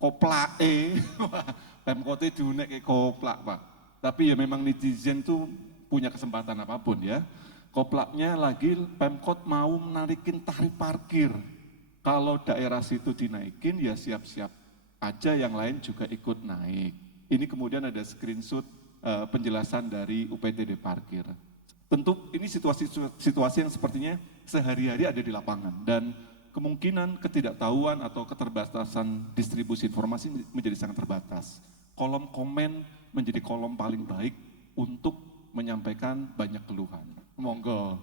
Koplake, Pemkotnya diunek ke koplak Pak. Tapi ya memang netizen tuh punya kesempatan apapun ya. Koplaknya lagi Pemkot mau menarikin tarif parkir. Kalau daerah situ dinaikin ya siap-siap aja yang lain juga ikut naik. Ini kemudian ada screenshot penjelasan dari UPTD parkir. Tentu ini situasi yang sepertinya sehari-hari ada di lapangan dan kemungkinan ketidaktahuan atau keterbatasan distribusi informasi menjadi sangat terbatas. Kolom komen menjadi kolom paling baik untuk menyampaikan banyak keluhan. Monggo,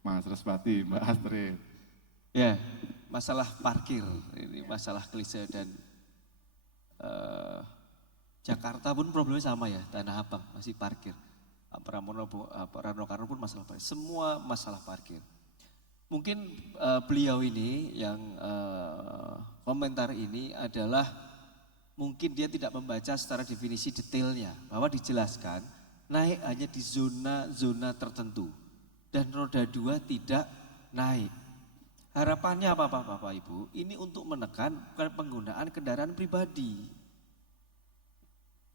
Mas Ruspati, Mbak Astrid. Ya, masalah parkir, ini masalah klise dan Jakarta pun problemnya sama ya, Tanah Abang masih parkir. Pramono, Rano Karno pun masalah parkir, semua masalah parkir. Mungkin beliau ini yang komentar ini adalah mungkin dia tidak membaca secara definisi detailnya, bahwa dijelaskan naik hanya di zona-zona tertentu dan roda 2 tidak naik. Harapannya apa Bapak Ibu? Ini untuk menekan penggunaan kendaraan pribadi.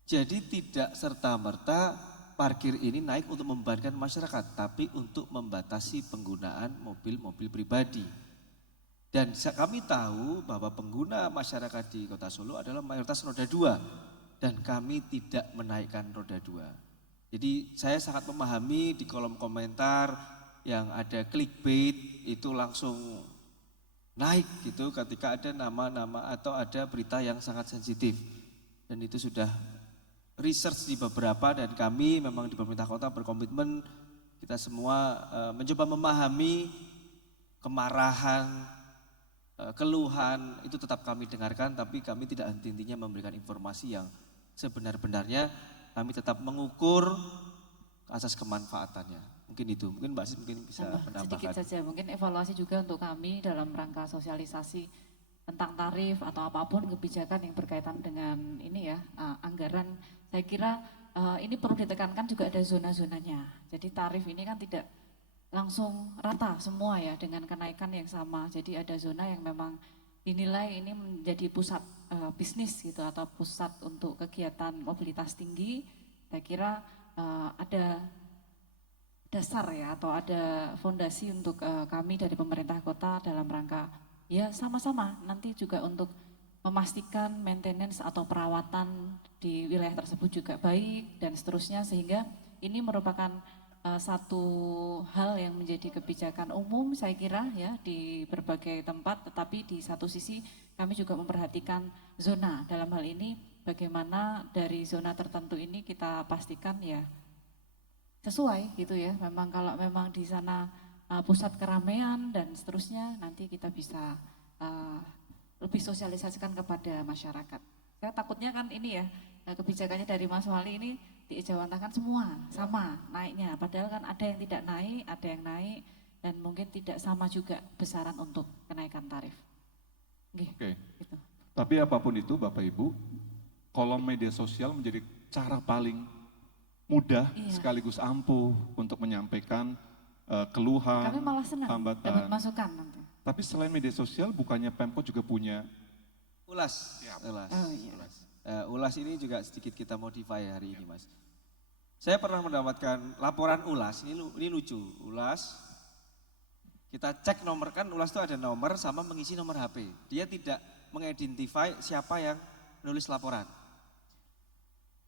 Jadi tidak serta-merta parkir ini naik untuk membebankan masyarakat, tapi untuk membatasi penggunaan mobil-mobil pribadi. Dan kami tahu bahwa pengguna masyarakat di Kota Solo adalah mayoritas roda 2 dan kami tidak menaikkan roda 2. Jadi saya sangat memahami di kolom komentar yang ada clickbait itu langsung naik gitu ketika ada nama-nama atau ada berita yang sangat sensitif. Dan itu sudah research di beberapa dan kami memang di pemerintah kota berkomitmen kita semua mencoba memahami kemarahan, keluhan itu tetap kami dengarkan, tapi kami tidak henti-hentinya memberikan informasi yang sebenar-benarnya. Kami tetap mengukur asas kemanfaatannya. Mungkin itu, mungkin Mbak Sis mungkin bisa menambahkan. Sedikit saja, mungkin evaluasi juga untuk kami dalam rangka sosialisasi tentang tarif atau apapun kebijakan yang berkaitan dengan ini ya, anggaran. Saya kira ini perlu ditekankan juga ada zona-zonanya. Jadi tarif ini kan tidak langsung rata semua ya dengan kenaikan yang sama. Jadi ada zona yang memang dinilai ini menjadi pusat bisnis gitu atau pusat untuk kegiatan mobilitas tinggi. Saya kira ada dasar ya atau ada fondasi untuk kami dari pemerintah kota dalam rangka ya sama-sama nanti juga untuk memastikan maintenance atau perawatan di wilayah tersebut juga baik dan seterusnya, sehingga ini merupakan satu hal yang menjadi kebijakan umum saya kira ya di berbagai tempat, tetapi di satu sisi kami juga memperhatikan zona. Dalam hal ini bagaimana dari zona tertentu ini kita pastikan ya sesuai gitu ya. Memang kalau memang di sana pusat keramaian dan seterusnya nanti kita bisa lebih sosialisasikan kepada masyarakat. Saya takutnya kan ini ya kebijakannya dari Mas Wali ini diejawantahkan semua sama naiknya, padahal kan ada yang tidak naik, ada yang naik dan mungkin tidak sama juga besaran untuk kenaikan tarif. Oke. Gitu. Tapi apapun itu Bapak Ibu, kolom media sosial menjadi cara paling mudah sekaligus ampuh untuk menyampaikan keluhan, kami malah senang hambatan. Dapat masukan nanti. Tapi selain media sosial, bukannya Pemkot juga punya Ulas. Ulas. Oh, iya. Ulas ini juga sedikit kita modify hari ini, Mas. Saya pernah mendapatkan laporan Ulas, ini lucu. Ulas, kita cek nomor, kan Ulas itu ada nomor sama mengisi nomor HP. Dia tidak mengidentify siapa yang menulis laporan.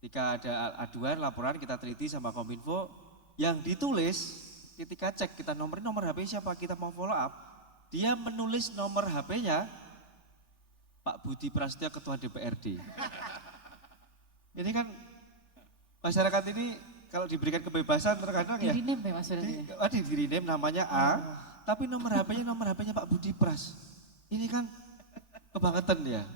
Jika ada aduan, laporan kita teliti sama Kominfo, yang ditulis ketika cek kita nomor HP siapa, kita mau follow up, dia menulis nomor HP-nya Pak Budi Prasetyo Ketua DPRD. Ini kan masyarakat ini kalau diberikan kebebasan terkadang ya di-rename ya Mas di-rename namanya A, tapi nomor HP-nya Pak Budi Pras. Ini kan kebangetan ya.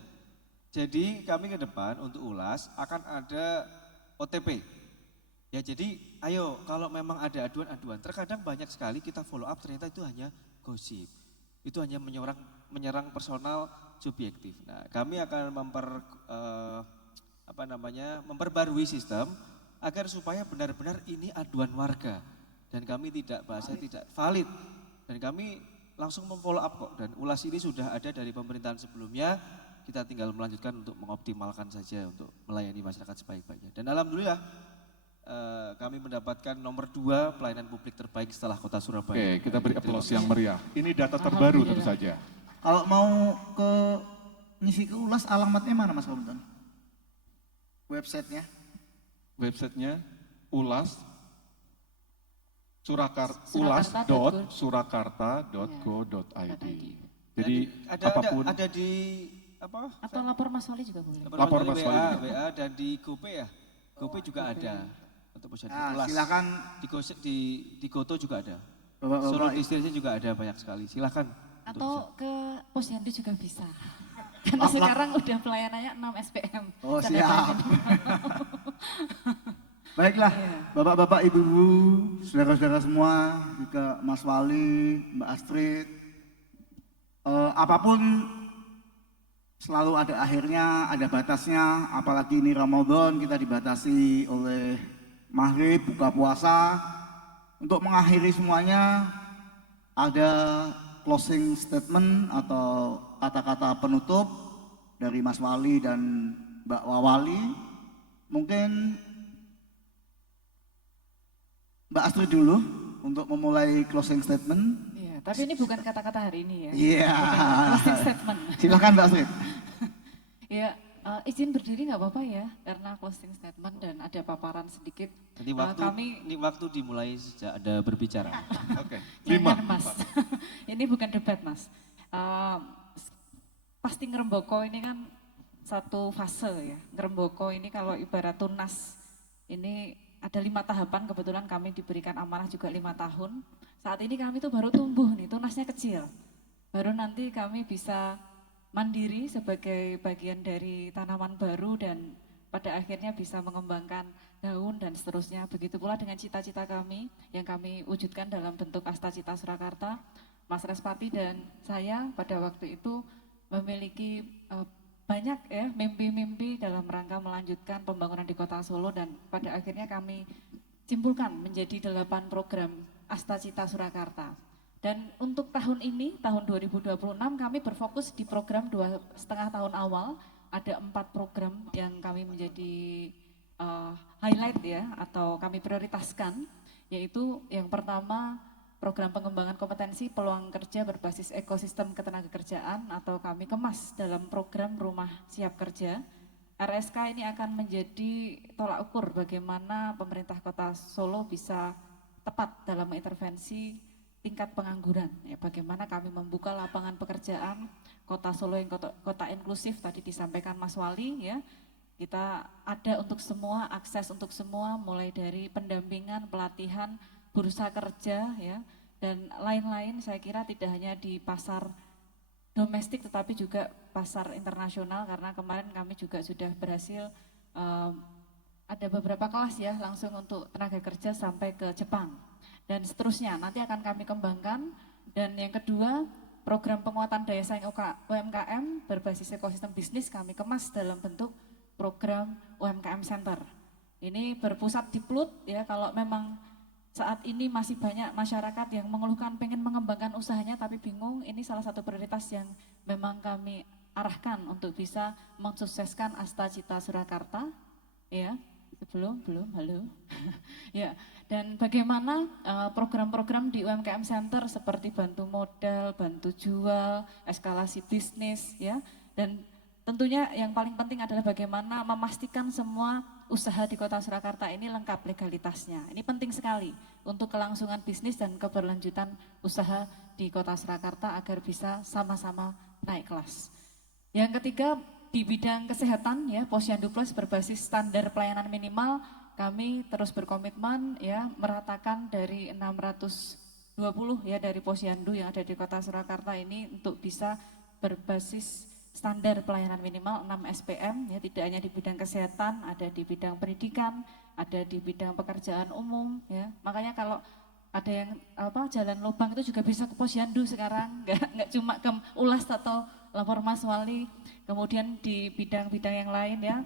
Jadi kami ke depan untuk ulas akan ada OTP. Ya jadi ayo kalau memang ada aduan-aduan, terkadang banyak sekali kita follow up ternyata itu hanya gosip. Itu hanya menyerang personal subjektif. Nah kami akan memperbarui sistem agar supaya benar-benar ini aduan warga. Dan kami tidak valid. Dan kami langsung memfollow up kok. Dan ulas ini sudah ada dari pemerintahan sebelumnya. Kita tinggal melanjutkan untuk mengoptimalkan saja untuk melayani masyarakat sebaik-baiknya. Dan alhamdulillah kami mendapatkan nomor 2 pelayanan publik terbaik setelah Kota Surabaya. Oke, kita beri aplaus yang meriah. Ini data terbaru tentu saja. Kalau mau ngisi ke ulas alamatnya mana Mas Komdan? Websitenya? Websitenya ulas ulas.surakarta.go.id. Jadi apapun ada di apa? Atau lapor Mas Wali juga boleh. Lapor Mas Wali. WA dan di GoPay ya. GoPay juga ada. Untuk Nah, silakan di Goto juga ada. Bapak-bapak, Solo District juga ada banyak sekali. Silakan. Atau ke Posyandu juga bisa. Karena sekarang udah pelayanannya 6 SPM. Oh siap. Baiklah, bapak-bapak, ibu-ibu, saudara-saudara semua, juga Mas Wali, Mbak Astrid, apapun selalu ada akhirnya, ada batasnya, apalagi ini Ramadan kita dibatasi oleh maghrib, buka puasa. Untuk mengakhiri semuanya ada closing statement atau kata-kata penutup dari Mas Wali dan Mbak Wawali. Mungkin Mbak Astrid dulu untuk memulai closing statement. Iya, tapi ini bukan kata-kata hari ini ya. Iya. Closing statement. Silakan Mbak Astrid. Ya, izin berdiri nggak apa-apa ya, karena closing statement dan ada paparan sedikit. Jadi ini waktu dimulai sejak ada berbicara. Oke. 5. Mas. Ini bukan debat Mas. Pasti ngeremboko ini kan satu fase ya. Ngeremboko ini kalau ibarat tunas ini ada 5 tahapan, kebetulan kami diberikan amanah juga 5 tahun. Saat ini kami tuh baru tumbuh nih, tunasnya kecil. Baru nanti kami bisa mandiri sebagai bagian dari tanaman baru dan pada akhirnya bisa mengembangkan daun dan seterusnya. Begitu pula dengan cita-cita kami yang kami wujudkan dalam bentuk Asta Cita Surakarta. Mas Respati dan saya pada waktu itu memiliki banyak ya mimpi-mimpi dalam rangka melanjutkan pembangunan di Kota Solo dan pada akhirnya kami simpulkan menjadi 8 program Asta Cita Surakarta. Dan untuk tahun ini, tahun 2026 kami berfokus di program 2,5 tahun awal, ada 4 program yang kami menjadi highlight ya atau kami prioritaskan, yaitu yang pertama program pengembangan kompetensi peluang kerja berbasis ekosistem ketenagakerjaan atau kami kemas dalam program Rumah Siap Kerja. RSK ini akan menjadi tolak ukur bagaimana pemerintah Kota Solo bisa tepat dalam mengintervensi tingkat pengangguran. Ya, bagaimana kami membuka lapangan pekerjaan Kota Solo yang kota inklusif tadi disampaikan Mas Wali ya. Kita ada untuk semua, akses untuk semua, mulai dari pendampingan, pelatihan, bursa kerja ya dan lain-lain. Saya kira tidak hanya di pasar domestik tetapi juga pasar internasional, karena kemarin kami juga sudah berhasil ada beberapa kelas ya langsung untuk tenaga kerja sampai ke Jepang dan seterusnya nanti akan kami kembangkan. Dan yang kedua, program penguatan daya saing UMKM berbasis ekosistem bisnis kami kemas dalam bentuk program UMKM Center. Ini berpusat di Plut ya, kalau memang saat ini masih banyak masyarakat yang mengeluhkan pengen mengembangkan usahanya tapi bingung, ini salah satu prioritas yang memang kami arahkan untuk bisa mensukseskan Asta Cita Surakarta ya. Belum, halo. Ya, dan bagaimana program-program di UMKM Center seperti bantu modal, bantu jual, eskalasi bisnis ya. Dan tentunya yang paling penting adalah bagaimana memastikan semua usaha di Kota Surakarta ini lengkap legalitasnya. Ini penting sekali untuk kelangsungan bisnis dan keberlanjutan usaha di Kota Surakarta agar bisa sama-sama naik kelas. Yang ketiga, di bidang kesehatan ya, Posyandu Plus berbasis standar pelayanan minimal, kami terus berkomitmen ya meratakan dari 620 ya dari Posyandu yang ada di Kota Surakarta ini untuk bisa berbasis standar pelayanan minimal 6 SPM, ya, tidak hanya di bidang kesehatan, ada di bidang pendidikan, ada di bidang pekerjaan umum, ya. Makanya kalau ada yang jalan lubang itu juga bisa ke posyandu sekarang, nggak cuma ke ulas atau lapor Mas Wali. Kemudian di bidang-bidang yang lain, ya,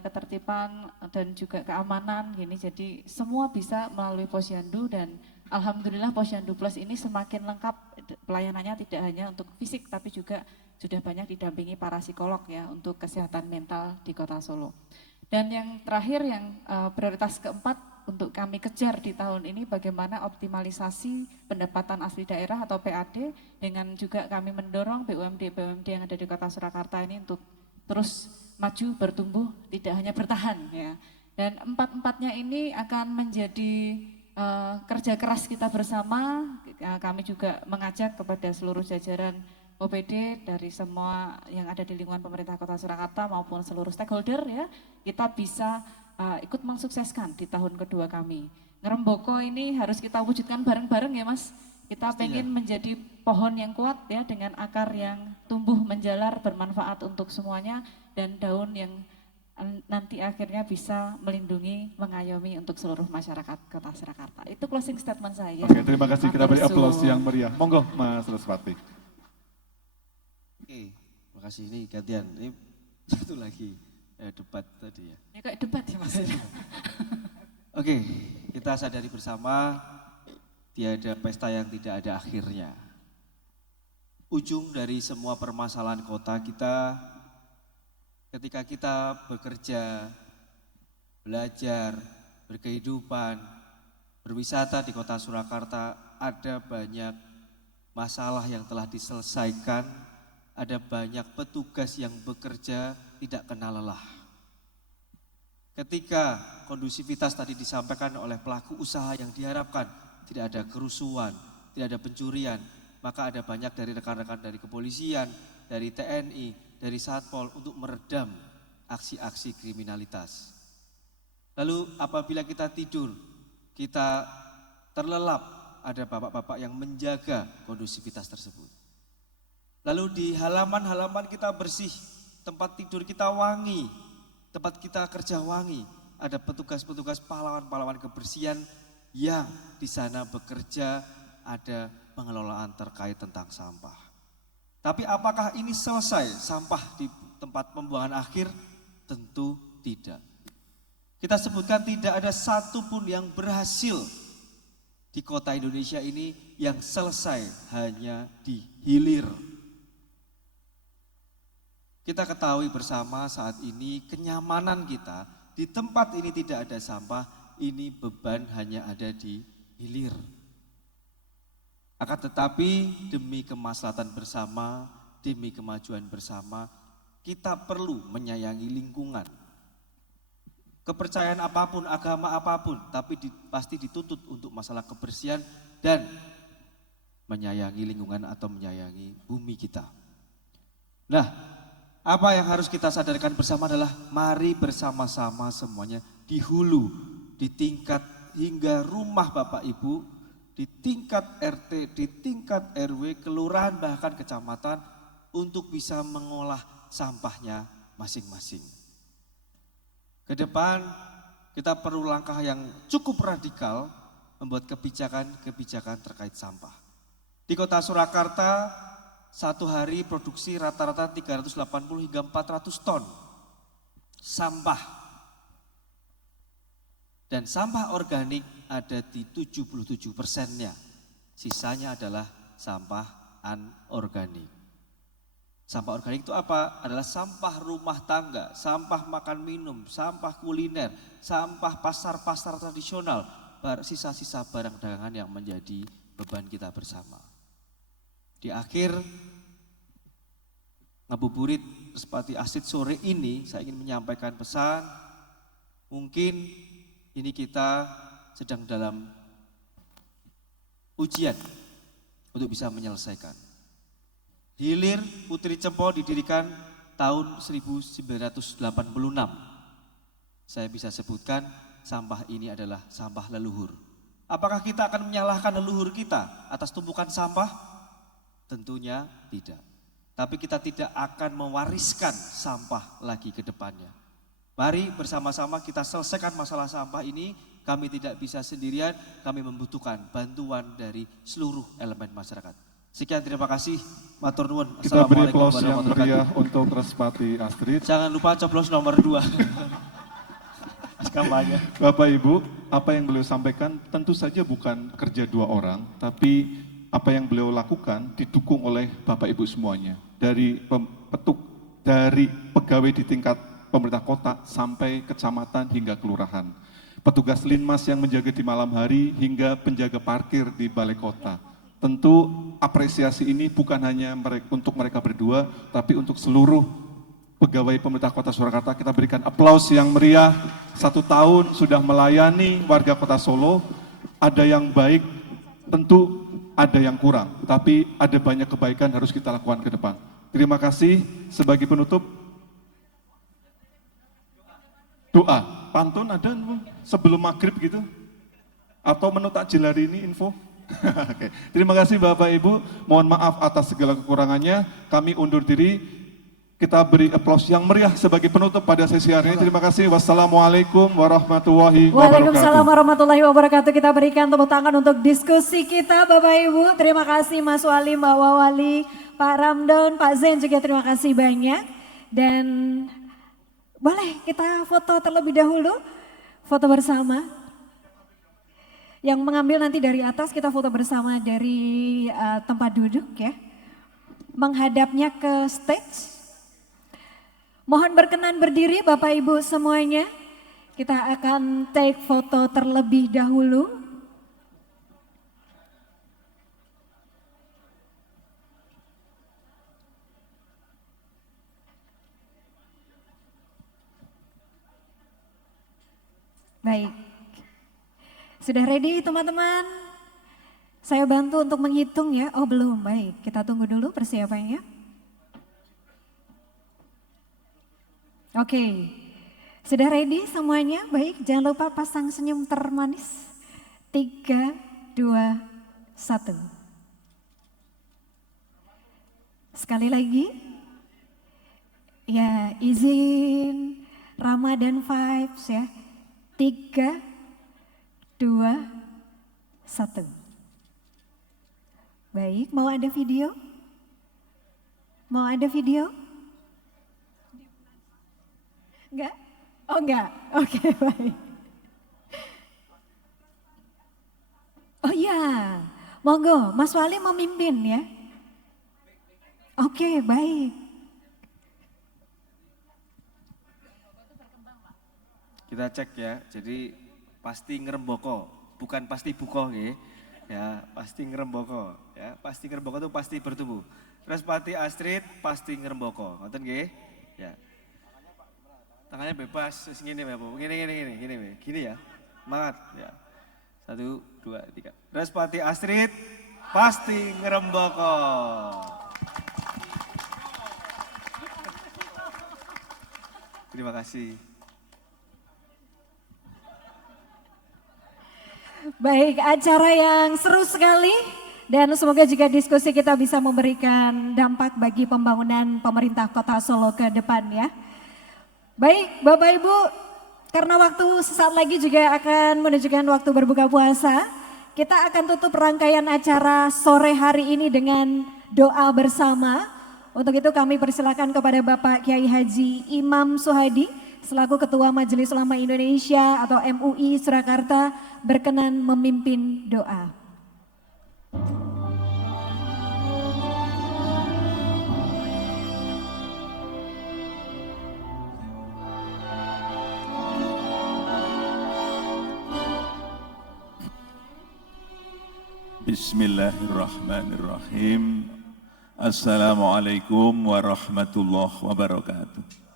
ketertiban dan juga keamanan gini. Jadi semua bisa melalui posyandu, dan alhamdulillah Posyandu Plus ini semakin lengkap pelayanannya, tidak hanya untuk fisik tapi juga sudah banyak didampingi para psikolog, ya, untuk kesehatan mental di Kota Solo. Dan yang terakhir, yang prioritas keempat untuk kami kejar di tahun ini, bagaimana optimalisasi pendapatan asli daerah atau PAD, dengan juga kami mendorong BUMD yang ada di Kota Surakarta ini untuk terus maju, bertumbuh, tidak hanya bertahan, ya. Dan empat-empatnya ini akan menjadi kerja keras kita bersama. Kami juga mengajak kepada seluruh jajaran OPD dari semua yang ada di lingkungan pemerintah Kota Surakarta maupun seluruh stakeholder, ya, kita bisa ikut mensukseskan di tahun kedua kami. Ngeremboko ini harus kita wujudkan bareng-bareng, ya Mas. Kita pengen menjadi pohon yang kuat, ya, dengan akar yang tumbuh menjalar bermanfaat untuk semuanya, dan daun yang nanti akhirnya bisa melindungi, mengayomi untuk seluruh masyarakat Kota Surakarta. Itu closing statement saya. Oke, terima kasih. Kita beri aplaus yang meriah. Monggo Mas Ruswati. Oke, terima kasih. Ini gantian. Ini satu lagi debat tadi, ya. Ya kayak debat, ya Mas. Oke, kita sadari bersama tiada pesta yang tidak ada akhirnya. Ujung dari semua permasalahan kota kita, ketika kita bekerja, belajar, berkehidupan, berwisata di Kota Surakarta, ada banyak masalah yang telah diselesaikan, ada banyak petugas yang bekerja tidak kenal lelah. Ketika kondusivitas tadi disampaikan oleh pelaku usaha yang diharapkan, tidak ada kerusuhan, tidak ada pencurian, maka ada banyak dari rekan-rekan dari kepolisian, dari TNI, dari Satpol untuk meredam aksi-aksi kriminalitas. Lalu apabila kita tidur, kita terlelap, ada bapak-bapak yang menjaga kondusivitas tersebut. Lalu di halaman-halaman kita bersih, tempat tidur kita wangi, tempat kita kerja wangi, ada petugas-petugas pahlawan-pahlawan kebersihan yang di sana bekerja, ada pengelolaan terkait tentang sampah. Tapi apakah ini selesai sampah di tempat pembuangan akhir? Tentu tidak. Kita sebutkan tidak ada satupun yang berhasil di kota Indonesia ini yang selesai hanya di hilir. Kita ketahui bersama saat ini kenyamanan kita di tempat ini tidak ada sampah, ini beban hanya ada di hilir. Akan tetapi demi kemaslahatan bersama, demi kemajuan bersama, kita perlu menyayangi lingkungan. Kepercayaan apapun, agama apapun, tapi pasti dituntut untuk masalah kebersihan dan menyayangi lingkungan atau menyayangi bumi kita. Nah, apa yang harus kita sadarkan bersama adalah mari bersama-sama semuanya di hulu, di tingkat hingga rumah Bapak Ibu, di tingkat RT, di tingkat RW, kelurahan bahkan kecamatan untuk bisa mengolah sampahnya masing-masing. Ke depan kita perlu langkah yang cukup radikal membuat kebijakan-kebijakan terkait sampah. Di Kota Surakarta satu hari produksi rata-rata 380 hingga 400 ton sampah. Dan sampah organik ada di 77%-nya. Sisanya adalah sampah anorganik. Sampah organik itu apa? Adalah sampah rumah tangga, sampah makan minum, sampah kuliner, sampah pasar-pasar tradisional, sisa-sisa barang dagangan yang menjadi beban kita bersama. Di akhir ngabuburit Respati Asid sore ini saya ingin menyampaikan pesan, mungkin ini kita sedang dalam ujian untuk bisa menyelesaikan. Hilir Putri Cempo didirikan tahun 1986. Saya bisa sebutkan sampah ini adalah sampah leluhur. Apakah kita akan menyalahkan leluhur kita atas tumpukan sampah? Tentunya tidak. tapi kita tidak akan mewariskan sampah lagi ke depannya. Mari bersama-sama kita selesaikan masalah sampah ini. Kami tidak bisa sendirian, kami membutuhkan bantuan dari seluruh elemen masyarakat. Sekian, terima kasih. Matur nuwun. Kita beri aplaus yang meriah untuk Respati Astrid. Jangan lupa coblos nomor 2. Kampanye. Bapak Ibu, apa yang beliau sampaikan tentu saja bukan kerja 2 orang, tapi apa yang beliau lakukan didukung oleh Bapak Ibu semuanya. Dari dari pegawai di tingkat pemerintah kota sampai kecamatan hingga kelurahan. Petugas linmas yang menjaga di malam hari hingga penjaga parkir di balai kota. Tentu apresiasi ini bukan hanya untuk mereka berdua, tapi untuk seluruh pegawai pemerintah kota Surakarta. Kita berikan aplaus yang meriah. 1 tahun sudah melayani warga kota Solo. Ada yang baik, tentu ada yang kurang, tapi ada banyak kebaikan harus kita lakukan ke depan. Terima kasih. Sebagai penutup, doa. Pantun ada sebelum maghrib gitu? Atau menu takjil hari ini info? Oke. Terima kasih Bapak Ibu, mohon maaf atas segala kekurangannya. Kami undur diri, kita beri aplaus yang meriah sebagai penutup pada sesi hari ini. Terima kasih. Wassalamualaikum warahmatullahi wabarakatuh. Waalaikumsalam warahmatullahi wabarakatuh. Kita berikan tepuk tangan untuk diskusi kita Bapak Ibu. Terima kasih Mas Wali, Mbak Wawali, Pak Ramdan, Pak Zain juga terima kasih banyak. Dan boleh kita foto terlebih dahulu, foto bersama. Yang mengambil nanti dari atas kita foto bersama dari tempat duduk ya. Menghadapnya ke stage. Mohon berkenan berdiri Bapak Ibu semuanya. Kita akan take foto terlebih dahulu. Baik, sudah ready teman-teman? Saya bantu untuk menghitung ya. Oh belum, baik. Kita tunggu dulu persiapannya. Oke, sudah ready semuanya? Baik, jangan lupa pasang senyum termanis. 3, 2, 1. Sekali lagi. Ya, izin Ramadan vibes ya. 3, 2, 1. Baik, mau ada video? Mau ada video? Enggak? Oh enggak? Oke, baik. Oh iya, monggo Mas Wali memimpin ya. Oke, baik. Kita cek ya, jadi pasti ngeremboko, bukan pasti buko ya, pasti ngeremboko ya, pasti ngeremboko itu pasti bertumbuh. Respati Astrid pasti ngeremboko, nonton nggih? Ya. Tangannya bebas, segini ya, Bu. Gini ya. Semangat ya. 1, 2, 3. Respati Astrid pasti ngeremboko. Terima kasih. Baik, acara yang seru sekali dan semoga juga diskusi kita bisa memberikan dampak bagi pembangunan pemerintah Kota Solo ke depan ya. Baik, Bapak Ibu, karena waktu sesaat lagi juga akan menunjukkan waktu berbuka puasa, kita akan tutup rangkaian acara sore hari ini dengan doa bersama. Untuk itu kami persilakan kepada Bapak Kiai Haji Imam Suhadi selaku Ketua Majelis Ulama Indonesia atau MUI Surakarta berkenan memimpin doa. Bismillahirrahmanirrahim. Assalamualaikum warahmatullahi wabarakatuh.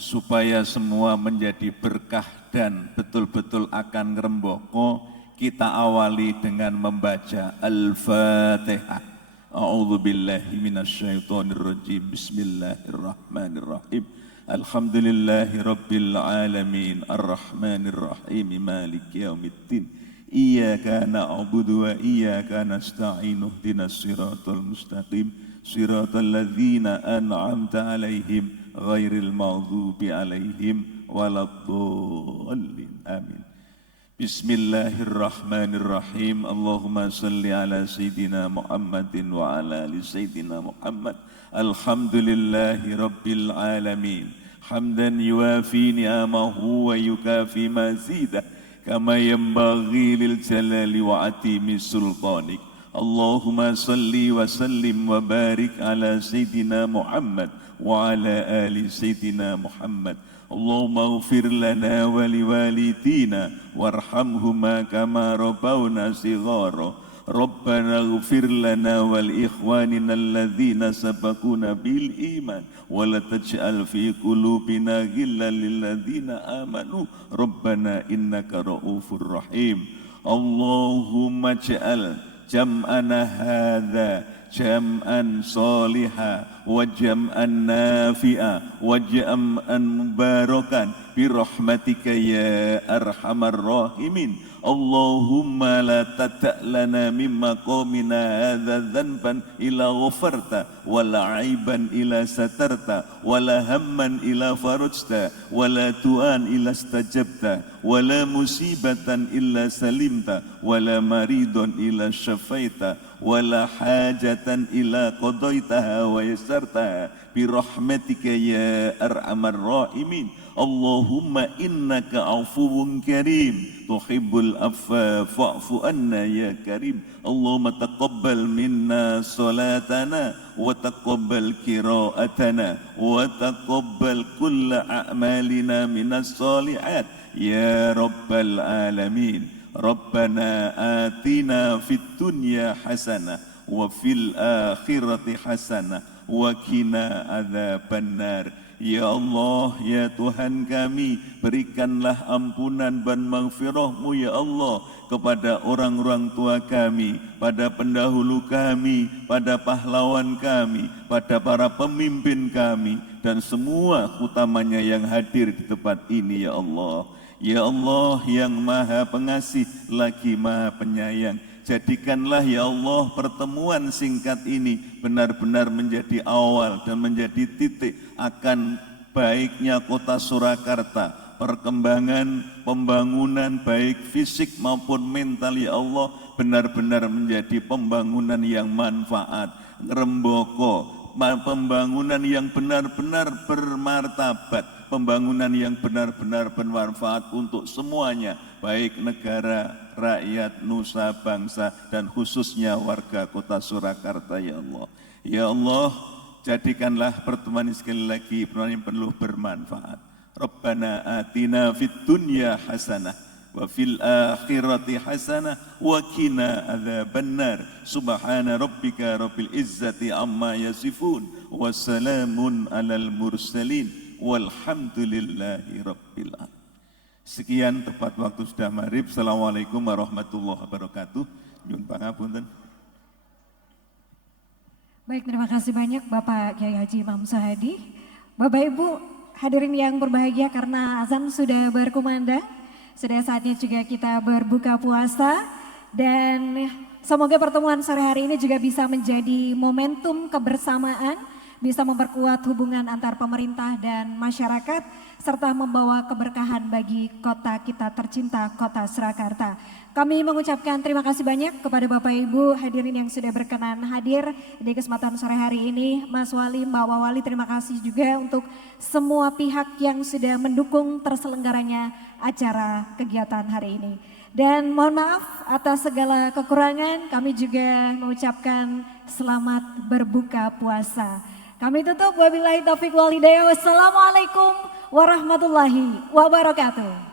Supaya semua menjadi berkah dan betul-betul akan ngeremboko, kita awali dengan membaca Al-Fatihah. A'udzubillahi minasyaitonirrajim. Bismillahirrahmanirrahim. Alhamdulillahi rabbil alamin. Ar-Rahmanirrahim. Maliki yaumiddin. Iyyaka na'budu wa iyyaka nasta'in. Ihdinas siratal mustaqim. صراط الذين أنعمت عليهم غير المغضوب عليهم ولا الضالين آمين. بسم الله الرحمن الرحيم. اللهم صل على سيدنا محمد وعلى آل سيدنا محمد. الحمد لله رب العالمين حمدا يوافي نعمه ويكافي مزيده كما ينبغي للجلال وعتيم سلطانك. اللهم صل وسلم وبارك على سيدنا محمد وعلى آل سيدنا محمد. اللهم اغفر لنا ولوالدينا وارحمهما كما ربونا صغارا. ربنا اغفر لنا ولإخواننا الذين سبقونا بالإيمان ولا تجعل في قلوبنا غلا للذين آمنوا ربنا إنك رؤوف رحيم. اللهم اجعل جمعنا هذا جمعا صالحا وجمعا نافعا وجمعا مباركا برحمتك يا أرحم الراحمين. اللهم لا تدع لنا من مقامنا هذا ذنبا إلا غفرت ولا عيبا إلا سترت ولا هما إلا فرجت ولا دعاء إلا استجبت ولا مصيبة إلا سلمت ولا مريض إلا شفيت ولا حاجة إلا قضيتها ويسرتها برحمتك يا أرحم الراحمين. اللهم إنك عفو كريم تحب العفو فاعف عنا يا كريم. اللهم تقبل منا صلاتنا وتقبل قراءتنا وتقبل كل أعمالنا من الصالحات يا رب العالمين. ربنا آتنا في الدنيا حسنة وفي الآخرة حسنة وقنا عذاب النار. Ya Allah, ya Tuhan kami, berikanlah ampunan dan maghfirah-Mu ya Allah kepada orang-orang tua kami, pada pendahulu kami, pada pahlawan kami, pada para pemimpin kami, dan semua utamanya yang hadir di tempat ini ya Allah. Ya Allah yang maha pengasih lagi maha penyayang, jadikanlah ya Allah pertemuan singkat ini benar-benar menjadi awal dan menjadi titik akan baiknya kota Surakarta, perkembangan pembangunan baik fisik maupun mental ya Allah benar-benar menjadi pembangunan yang manfaat, remboko, pembangunan yang benar-benar bermartabat, pembangunan yang benar-benar bermanfaat untuk semuanya, baik negara, rakyat, nusa, bangsa, dan khususnya warga kota Surakarta ya Allah. Ya Allah, jadikanlah pertemuan ini sekali lagi pertemuan yang penuh bermanfaat. Rabbana atina fid dunya hasanah wa fil akhirati hasanah wa qina adzabannar. Subhana rabbika rabbil izzati amma yasifun wa salamun alal mursalin walhamdulillahi rabbil alamin. Sekian, tepat waktu sudah maghrib. Assalamualaikum warahmatullahi wabarakatuh. Nyuwun pangapunten. Baik, terima kasih banyak Bapak Kiai Haji Imam Sohadi. Bapak Ibu hadirin yang berbahagia, karena azan sudah berkumandang, sudah saatnya juga kita berbuka puasa, dan semoga pertemuan sore hari ini juga bisa menjadi momentum kebersamaan, bisa memperkuat hubungan antar pemerintah dan masyarakat, serta membawa keberkahan bagi kota kita tercinta, kota Surakarta. Kami mengucapkan terima kasih banyak kepada Bapak Ibu hadirin yang sudah berkenan hadir di kesempatan sore hari ini. Mas Wali, Mbak Wawali, terima kasih juga untuk semua pihak yang sudah mendukung terselenggaranya acara kegiatan hari ini. Dan mohon maaf atas segala kekurangan, kami juga mengucapkan selamat berbuka puasa. Kami tutup, wabillahi taufiq wal hidayah. Wassalamualaikum warahmatullahi wabarakatuh.